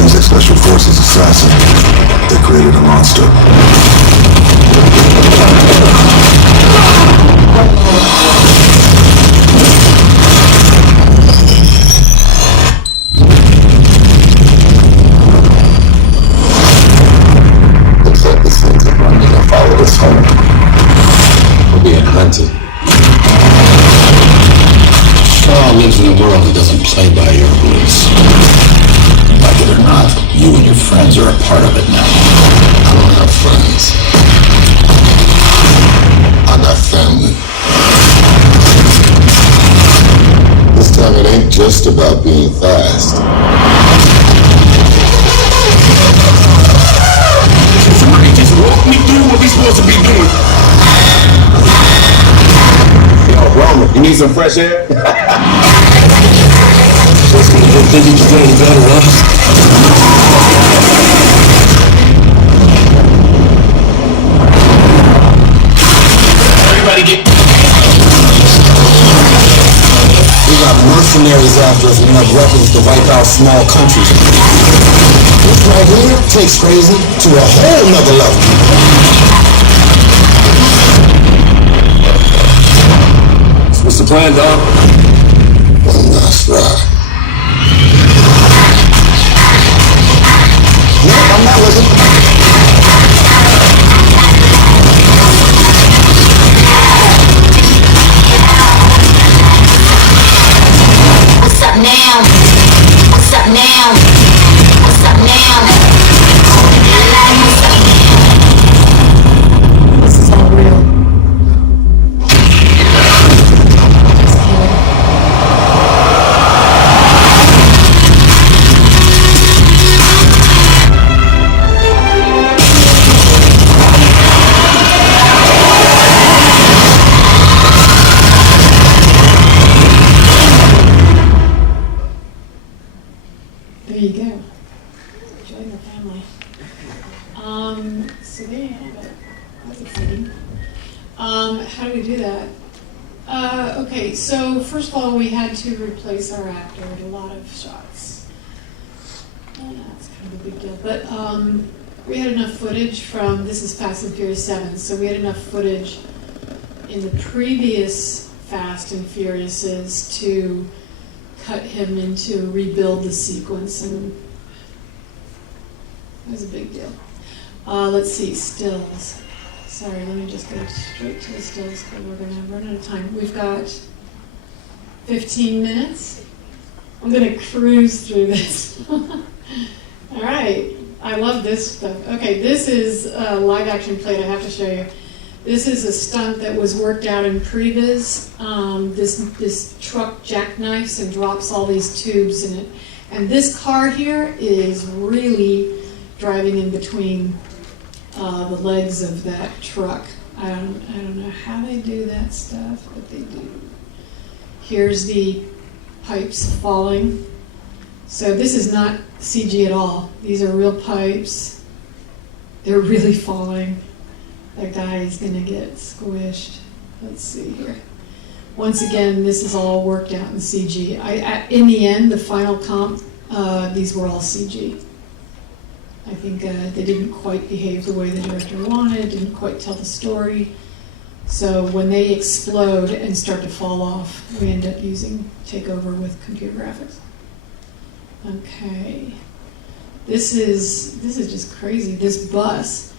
He's a special forces assassin. They created a monster. Looks like this thing's gonna follow us home. We're being hunted. Shaw lives in a world that doesn't play by your rules. Like it or not, you and your friends are a part of it now. I don't have friends. I got family. This time time it ain't just about being fast. Somebody just walk me through what we supposed to be doing. Yo, Roman, you need some fresh air? Just gonna get busy today, better, Everybody get... We got mercenaries after us and enough weapons to wipe out small countries. This right here takes crazy to a whole nother level. So what's the plan, dog? One last ride. Nope, I'm not looking. What's up now? What's up now? What's up now? What's up now? This is unreal. Just kidding. There you go. Enjoy the family. So there you have it. That's exciting. How do we do that? Okay, so first of all, we had to replace our actor in a lot of shots. That's kind of a big deal. But we had enough footage from, this is Fast and Furious 7, so we had enough footage in the previous Fast and Furiouses to cut him into rebuild the sequence, and it was a big deal. Let's see, stills. Sorry, let me just go straight to the stills because we're going to run out of time. We've got 15 minutes. I'm going to cruise through this. All right, I love this stuff. Okay, this is a live action plate I have to show you. This is a stunt that was worked out in Previs. This truck jackknifes and drops all these tubes in it. And this car here is really driving in between the legs of that truck. I don't know how they do that stuff, but they do. Here's the pipes falling. So this is not CG at all. These are real pipes. They're really falling. That guy is going to get squished. Let's see here. Once again, this is all worked out in CG. In the end, the final comp, these were all CG. I think they didn't quite behave the way the director wanted, didn't quite tell the story. So when they explode and start to fall off, we end up take over with computer graphics. Okay. This is just crazy. This bus.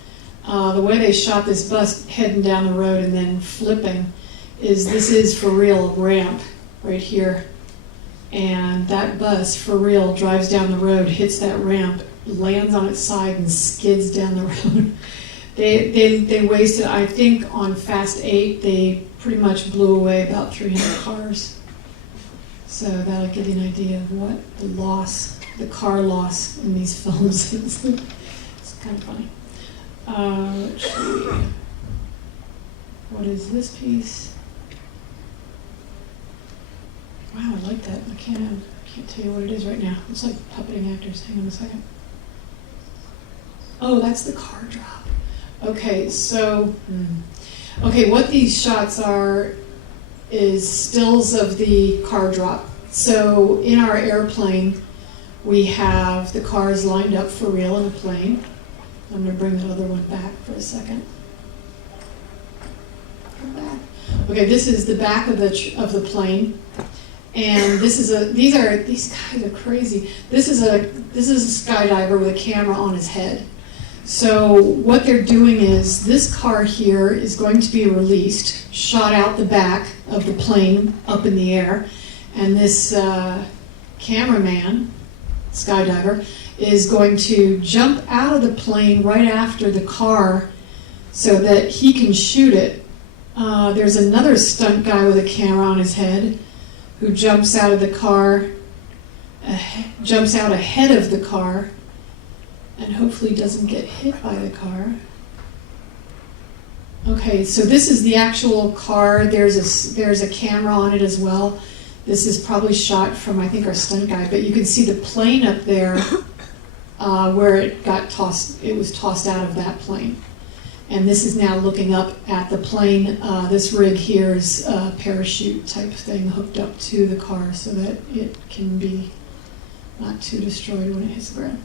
The way they shot this bus heading down the road and then flipping this is for real a ramp right here. And that bus for real drives down the road, hits that ramp, lands on its side and skids down the road. They wasted, I think on Fast 8, they pretty much blew away about 300 cars. So that'll give you an idea of what the car loss in these films is. It's kind of funny. Let's see. What is this piece? Wow, I like that. I can't tell you what it is right now. It's like puppeting actors. Hang on a second. Oh, that's the car drop. Okay, so what these shots are is stills of the car drop. So in our airplane, we have the cars lined up for real in a plane. I'm going to bring the other one back for a second. Come back. Okay, this is the back of the plane, and these guys are crazy. This is a skydiver with a camera on his head. So what they're doing is this car here is going to be released, shot out the back of the plane up in the air, and this cameraman, skydiver, is going to jump out of the plane right after the car so that he can shoot it. There's another stunt guy with a camera on his head who jumps out of the car, jumps out ahead of the car, and hopefully doesn't get hit by the car. Okay, so this is the actual car. There's a camera on it as well. This is probably shot from, I think, our stunt guy, but you can see the plane up there where it got tossed. It was tossed out of that plane. And this is now looking up at the plane. This rig here is a parachute type thing hooked up to the car so that it can be not too destroyed when it hits the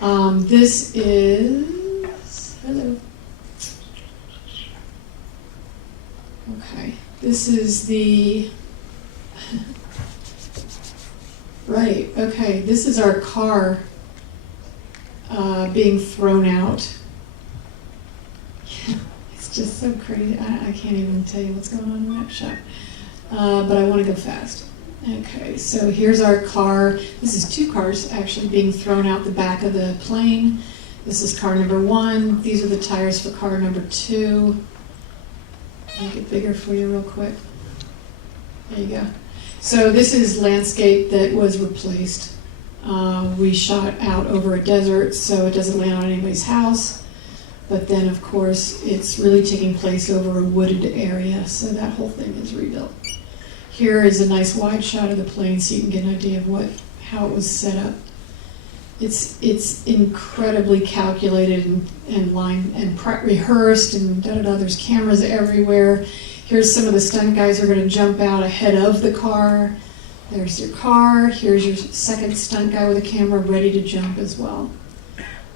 ground. This is, hello. Okay, this is the, right, okay, this is our car being thrown out. It's just so crazy. I can't even tell you what's going on in that shot. But I want to go fast. Okay, so here's our car. This is two cars actually being thrown out the back of the plane. This is car number 1. These are the tires for car number 2. Make it bigger for you real quick. There you go. So this is landscape that was replaced. We shot out over a desert so it doesn't land on anybody's house. But then, of course, it's really taking place over a wooded area, so that whole thing is rebuilt. Here is a nice wide shot of the plane so you can get an idea of how it was set up. It's incredibly calculated and lined and rehearsed and da-da-da. There's cameras everywhere. Here's some of the stunt guys who are going to jump out ahead of the car. There's your car. Here's your second stunt guy with a camera ready to jump as well.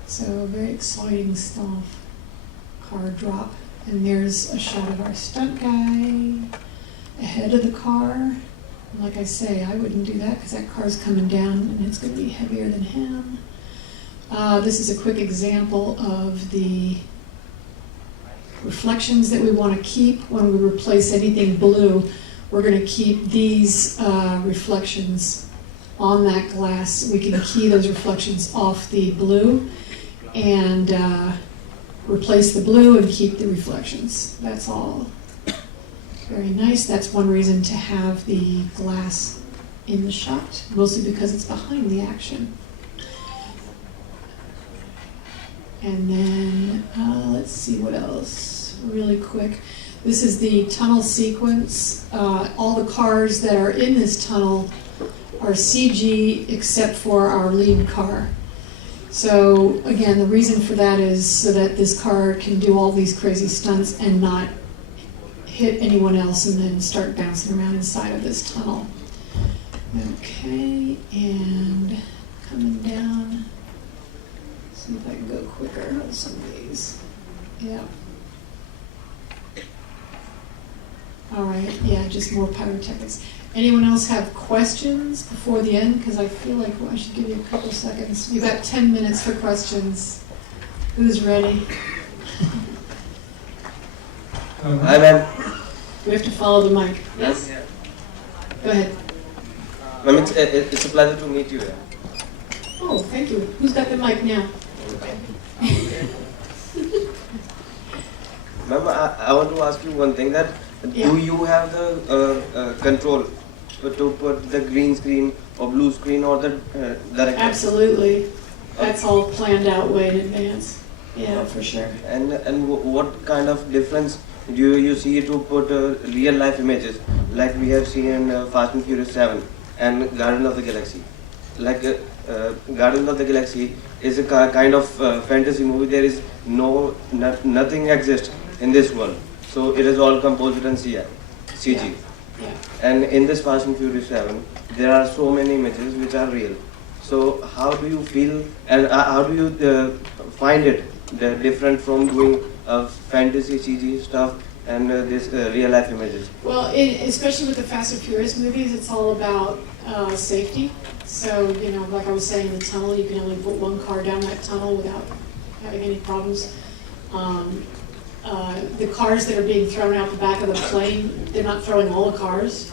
So very exciting stuff. Car drop. And there's a shot of our stunt guy ahead of the car. And like I say, I wouldn't do that because that car's coming down and it's going to be heavier than him. This is a quick example of the reflections that we want to keep when we replace anything blue. We're going to keep these reflections on that glass. We can key those reflections off the blue and replace the blue and keep the reflections. That's all. Very nice. That's one reason to have the glass in the shot, mostly because it's behind the action. And then, let's see what else, really quick. This is the tunnel sequence. All the cars that are in this tunnel are CG except for our lead car. So again, the reason for that is so that this car can do all these crazy stunts and not hit anyone else and then start bouncing around inside of this tunnel. Okay, and coming down. See if I can go quicker on some of these. Yeah. All right, yeah, just more pyrotechnics. Anyone else have questions before the end? Because I feel like I should give you a couple seconds. You've got 10 minutes for questions. Who's ready? Hi, ma'am. We have to follow the mic. Yes? Go ahead. Ma'am, it's a pleasure to meet you. Oh, thank you. Who's got the mic now? Ma'am, I want to ask you one thing, that do you have the control to put the green screen or blue screen or the director? Absolutely. That's all planned out way in advance. Yeah, for sure. And what kind of difference do you see to put real life images like we have seen in Fast and Furious 7 and Guardians of the Galaxy? Like Guardians of the Galaxy is a kind of fantasy movie. There is nothing exists in this world. So it is all composite and CG. Yeah. And in this Fast and Furious 7, there are so many images which are real. So how do you feel and how do you find it different from doing fantasy CG stuff and this real life images? Well, especially with the Fast and Furious movies, it's all about safety. So, you know, like I was saying, in the tunnel, you can only put one car down that tunnel without having any problems. The cars that are being thrown out the back of the plane, they're not throwing all the cars.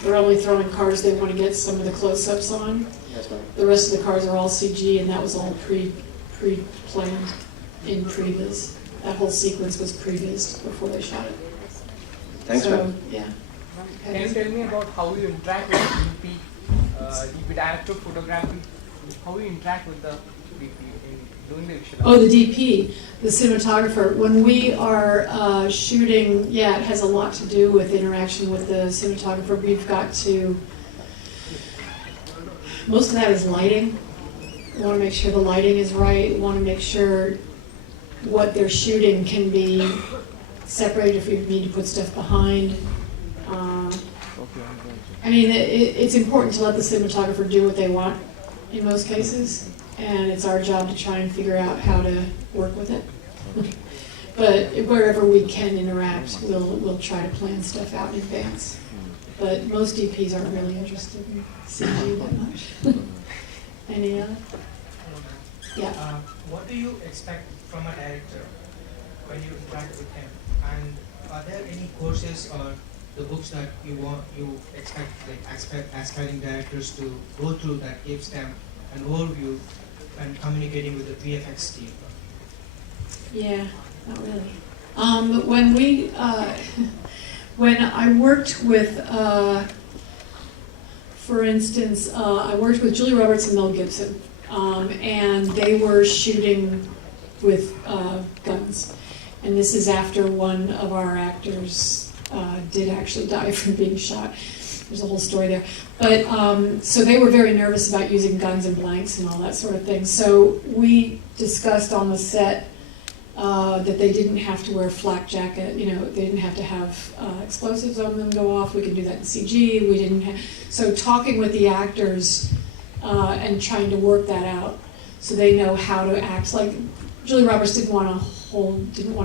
They're only throwing cars they want to get some of the close-ups on. That's right. The rest of the cars are all CG, and that was all pre-planned in previs. That whole sequence was previs before they shot it. Thanks, so, ma'am. yeah. Can you tell me about how you interact with DP, DP director of photography? How you interact with the DP in doing the visual? Oh, the DP, the cinematographer. When we are shooting, yeah, it has a lot to do with interaction with the cinematographer. We've got to, most of that is lighting. We want to make sure the lighting is right. We want to make sure what they're shooting can be separated if we need to put stuff behind. I mean, it's important to let the cinematographer do what they want in most cases, and it's our job to try and figure out how to work with it. But wherever we can interact, we'll try to plan stuff out in advance. But most DPs aren't really interested in CG that much. Any other? Yeah. What do you expect from a director when you interact with him? And are there any courses or the books that you expect, like aspiring directors to go through that gives them an overview when communicating with the VFX team? Yeah, not really. When we, when I worked with, for instance, I worked with Julia Roberts and Mel Gibson, and they were shooting with guns. And this is after one of our actors did actually die from being shot. There's a whole story there. But, so they were very nervous about using guns and blanks and all that sort of thing. So we discussed on the set that they didn't have to wear a flak jacket, you know, they didn't have to have explosives on them go off. We could do that in CG. We didn't have, so talking with the actors and trying to work that out so they know how to act. Like Julia Roberts didn't want to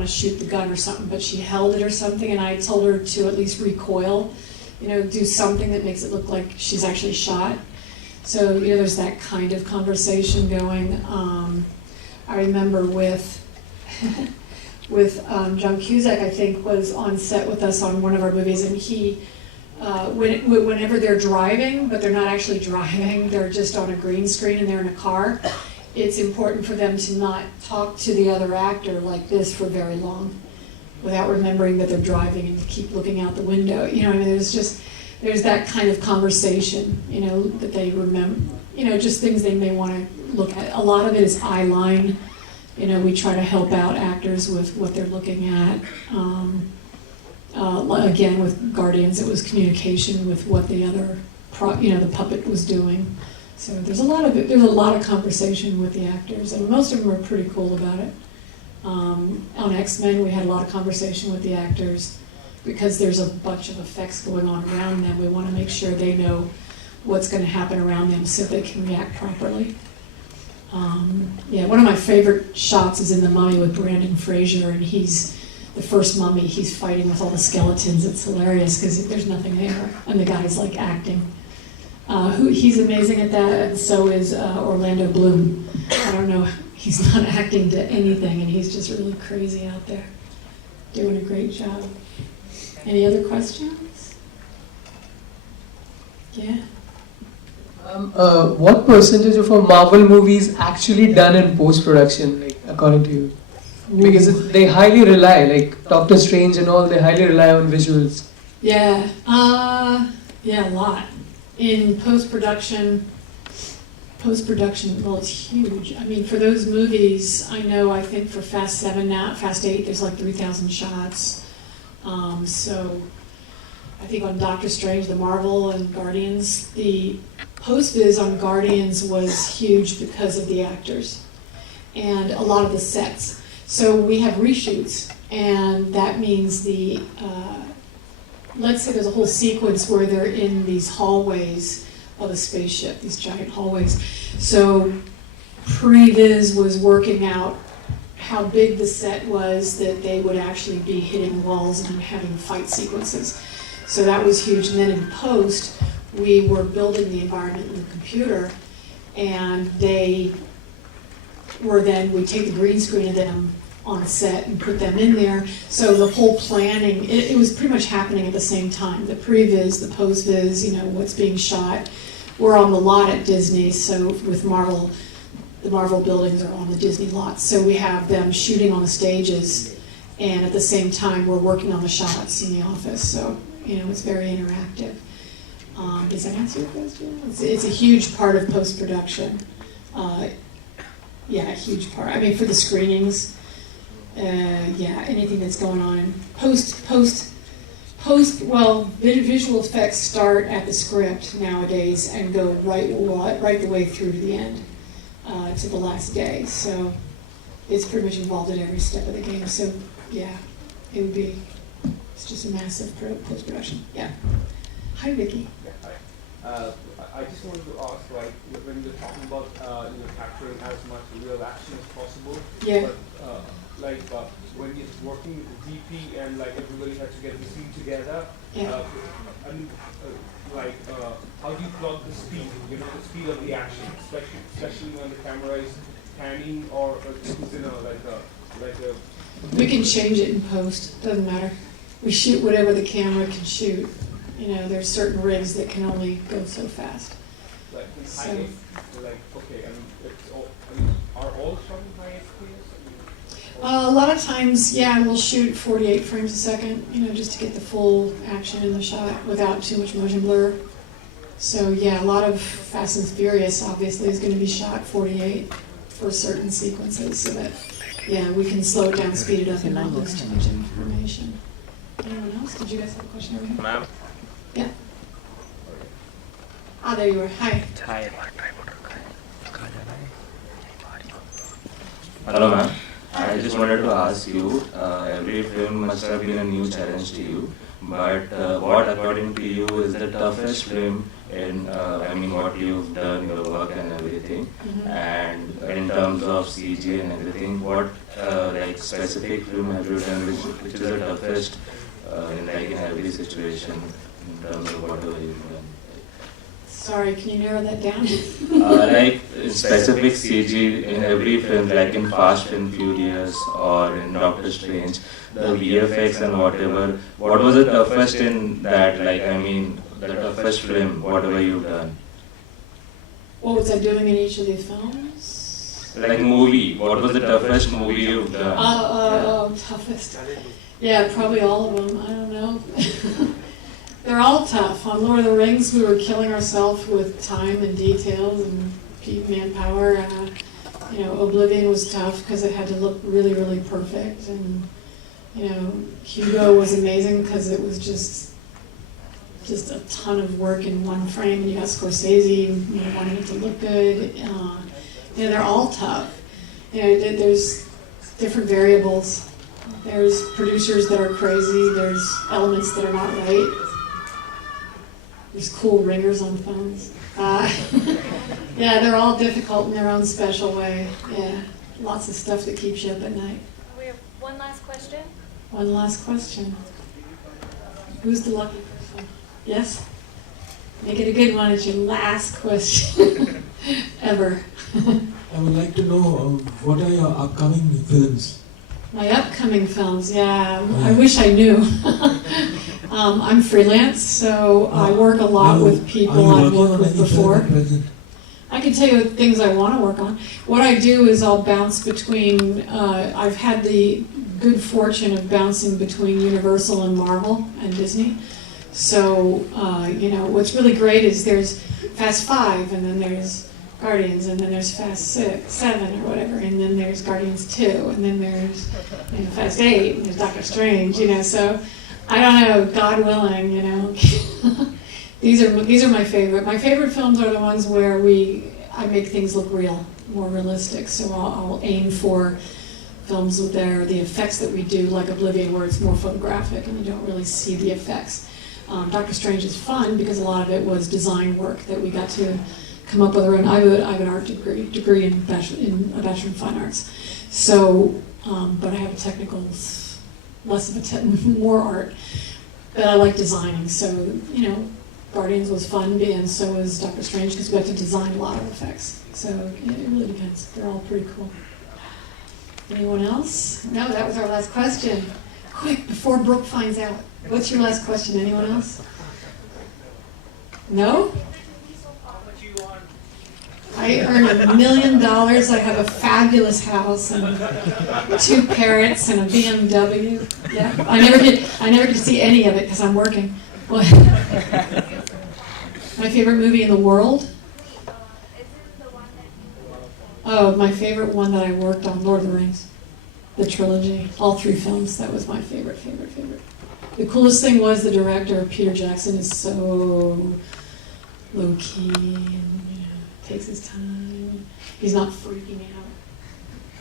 shoot the gun or something, but she held it or something, and I told her to at least recoil, you know, do something that makes it look like she's actually shot. So, you know, there's that kind of conversation going. I remember with John Cusack, I think, was on set with us on one of our movies, and he, whenever they're driving, but they're not actually driving, they're just on a green screen and they're in a car, it's important for them to not talk to the other actor like this for very long without remembering that they're driving and keep looking out the window. You know what I mean? There's that kind of conversation, you know, that they remember, you know, just things they may want to look at. A lot of it is eye line. You know, we try to help out actors with what they're looking at. Again, with Guardians, it was communication with what the other, the puppet was doing. So there's a lot of conversation with the actors, and most of them are pretty cool about it. On X-Men, we had a lot of conversation with the actors because there's a bunch of effects going on around them. We want to make sure they know what's going to happen around them so they can react properly. Yeah, one of my favorite shots is in The Mummy with Brandon Fraser, and he's the first mummy. He's fighting with all the skeletons. It's hilarious because there's nothing there, and the guy's like acting. He's amazing at that, and so is Orlando Bloom. I don't know, he's not acting to anything, and he's just really crazy out there, doing a great job. Any other questions? Yeah? What percentage of a Marvel movie is actually done in post-production, like, according to you? Because they highly rely, like Doctor Strange and all, they highly rely on visuals. Yeah, yeah, a lot. In post-production, well, it's huge. I mean, for those movies, I think for Fast 7 now, Fast 8, there's like 3,000 shots. So I think on Doctor Strange, the Marvel and Guardians, the post-viz on Guardians was huge because of the actors and a lot of the sets. So we have reshoots, and that means let's say there's a whole sequence where they're in these hallways of a spaceship, these giant hallways. So Previz was working out how big the set was that they would actually be hitting walls and having fight sequences. So that was huge. And then in post, we were building the environment in the computer, and we take the green screen of them on set and put them in there. So the whole planning, it was pretty much happening at the same time. The previs, the post-viz, what's being shot. We're on the lot at Disney, so with Marvel, the Marvel buildings are on the Disney lot. So we have them shooting on the stages, and at the same time we're working on the shots in the office. So It's very interactive. Does that answer your question? It's a huge part of post-production. Yeah, a huge part. I mean, for the screenings, yeah, anything that's going on in well, visual effects start at the script nowadays and go right the way through to the end, to the last day. So it's pretty much involved at every step of the game. So yeah, it's just a massive post-production. Yeah. Hi, Vicky. Yeah, hi. I just wanted to ask, like, when you're talking about capturing as much real action as possible, yeah. But when you're working with the DP and like everybody has to get the scene together, yeah. How do you plot the speed? The speed of the action, especially when the camera is panning or We can change it in post. Doesn't matter. We shoot whatever the camera can shoot. There's certain rigs that can only go so fast. Like in high okay, are all shot in high FPS? A lot of times, yeah, we'll shoot 48 frames a second, just to get the full action in the shot without too much motion blur. So yeah, a lot of Fast and Furious obviously is going to be shot 48 for certain sequences, so that yeah, we can slow it down, speed it up, and not lose too much information. Anyone else? Did you guys have a question over here? Ma'am. Yeah. There you are. Hi. Hi. Hello, ma'am. I just wanted to ask you, every film must have been a new challenge to you, but what according to you is the toughest film in, what you've done, your work and everything, and in terms of CG and everything, what specific film have you done which is the toughest in every situation in terms of whatever you've done? Sorry, can you narrow that down? Specific CG in every film, like in Fast and Furious or in Doctor Strange, the VFX and whatever. What was the toughest in that? The toughest film, whatever you've done. What was I doing in each of these films? Movie. What was the toughest movie you've done? Toughest. Yeah, probably all of them. I don't know. They're all tough. On Lord of the Rings, we were killing ourselves with time and details and manpower. Oblivion was tough because it had to look really, really perfect. And, Hugo was amazing because it was just a ton of work in one frame. And you got Scorsese, wanting it to look good. They're all tough. There's different variables. There's producers that are crazy. There's elements that are not right. There's cool ringers on phones. Yeah, they're all difficult in their own special way. Yeah, lots of stuff that keeps you up at night. We have one last question. One last question. Who's the lucky person? Yes? Make it a good one. It's your last question ever. I would like to know what are your upcoming films? My upcoming films, yeah, I wish I knew. I'm freelance, so I work a lot with people I've worked with before. I can tell you things I want to work on. What I do is I'll bounce between, I've had the good fortune of bouncing between Universal and Marvel and Disney. So, what's really great is there's Fast 5, and then there's Guardians, and then there's Fast 6, 7, or whatever, and then there's Guardians 2, and then there's Fast 8, and there's Doctor Strange, so I don't know, God willing, these are my favorite. My favorite films are the ones where I make things look real, more realistic, so I'll aim for films with the effects that we do, like Oblivion, where it's more photographic and you don't really see the effects. Doctor Strange is fun because a lot of it was design work that we got to come up with our own. I have an art degree in Bachelor in Fine Arts. So, but I have a technical, more art. But I like designing, so, Guardians was fun, and so was Doctor Strange, because we had to design a lot of effects. So, it really depends. They're all pretty cool. Anyone else? No, that was our last question. Quick, before Brooke finds out. What's your last question? Anyone else? No? I earn $1 million. I have a fabulous house and 2 parrots and a BMW. Yeah, I never get to see any of it because I'm working. What? My favorite movie in the world? Oh, my favorite one that I worked on, Lord of the Rings. The trilogy, all 3 films. That was my favorite. The coolest thing was the director, Peter Jackson, is so low-key and takes his time. He's not freaking out.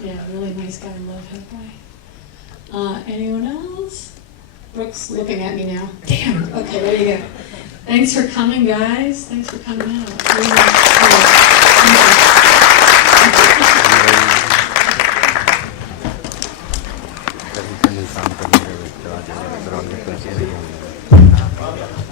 Yeah, really nice guy. Love that guy. Anyone else? Brooke's looking at me now. Damn. Okay, there you go. Thanks for coming, guys. Thanks for coming out. Really nice. काम करने के बाद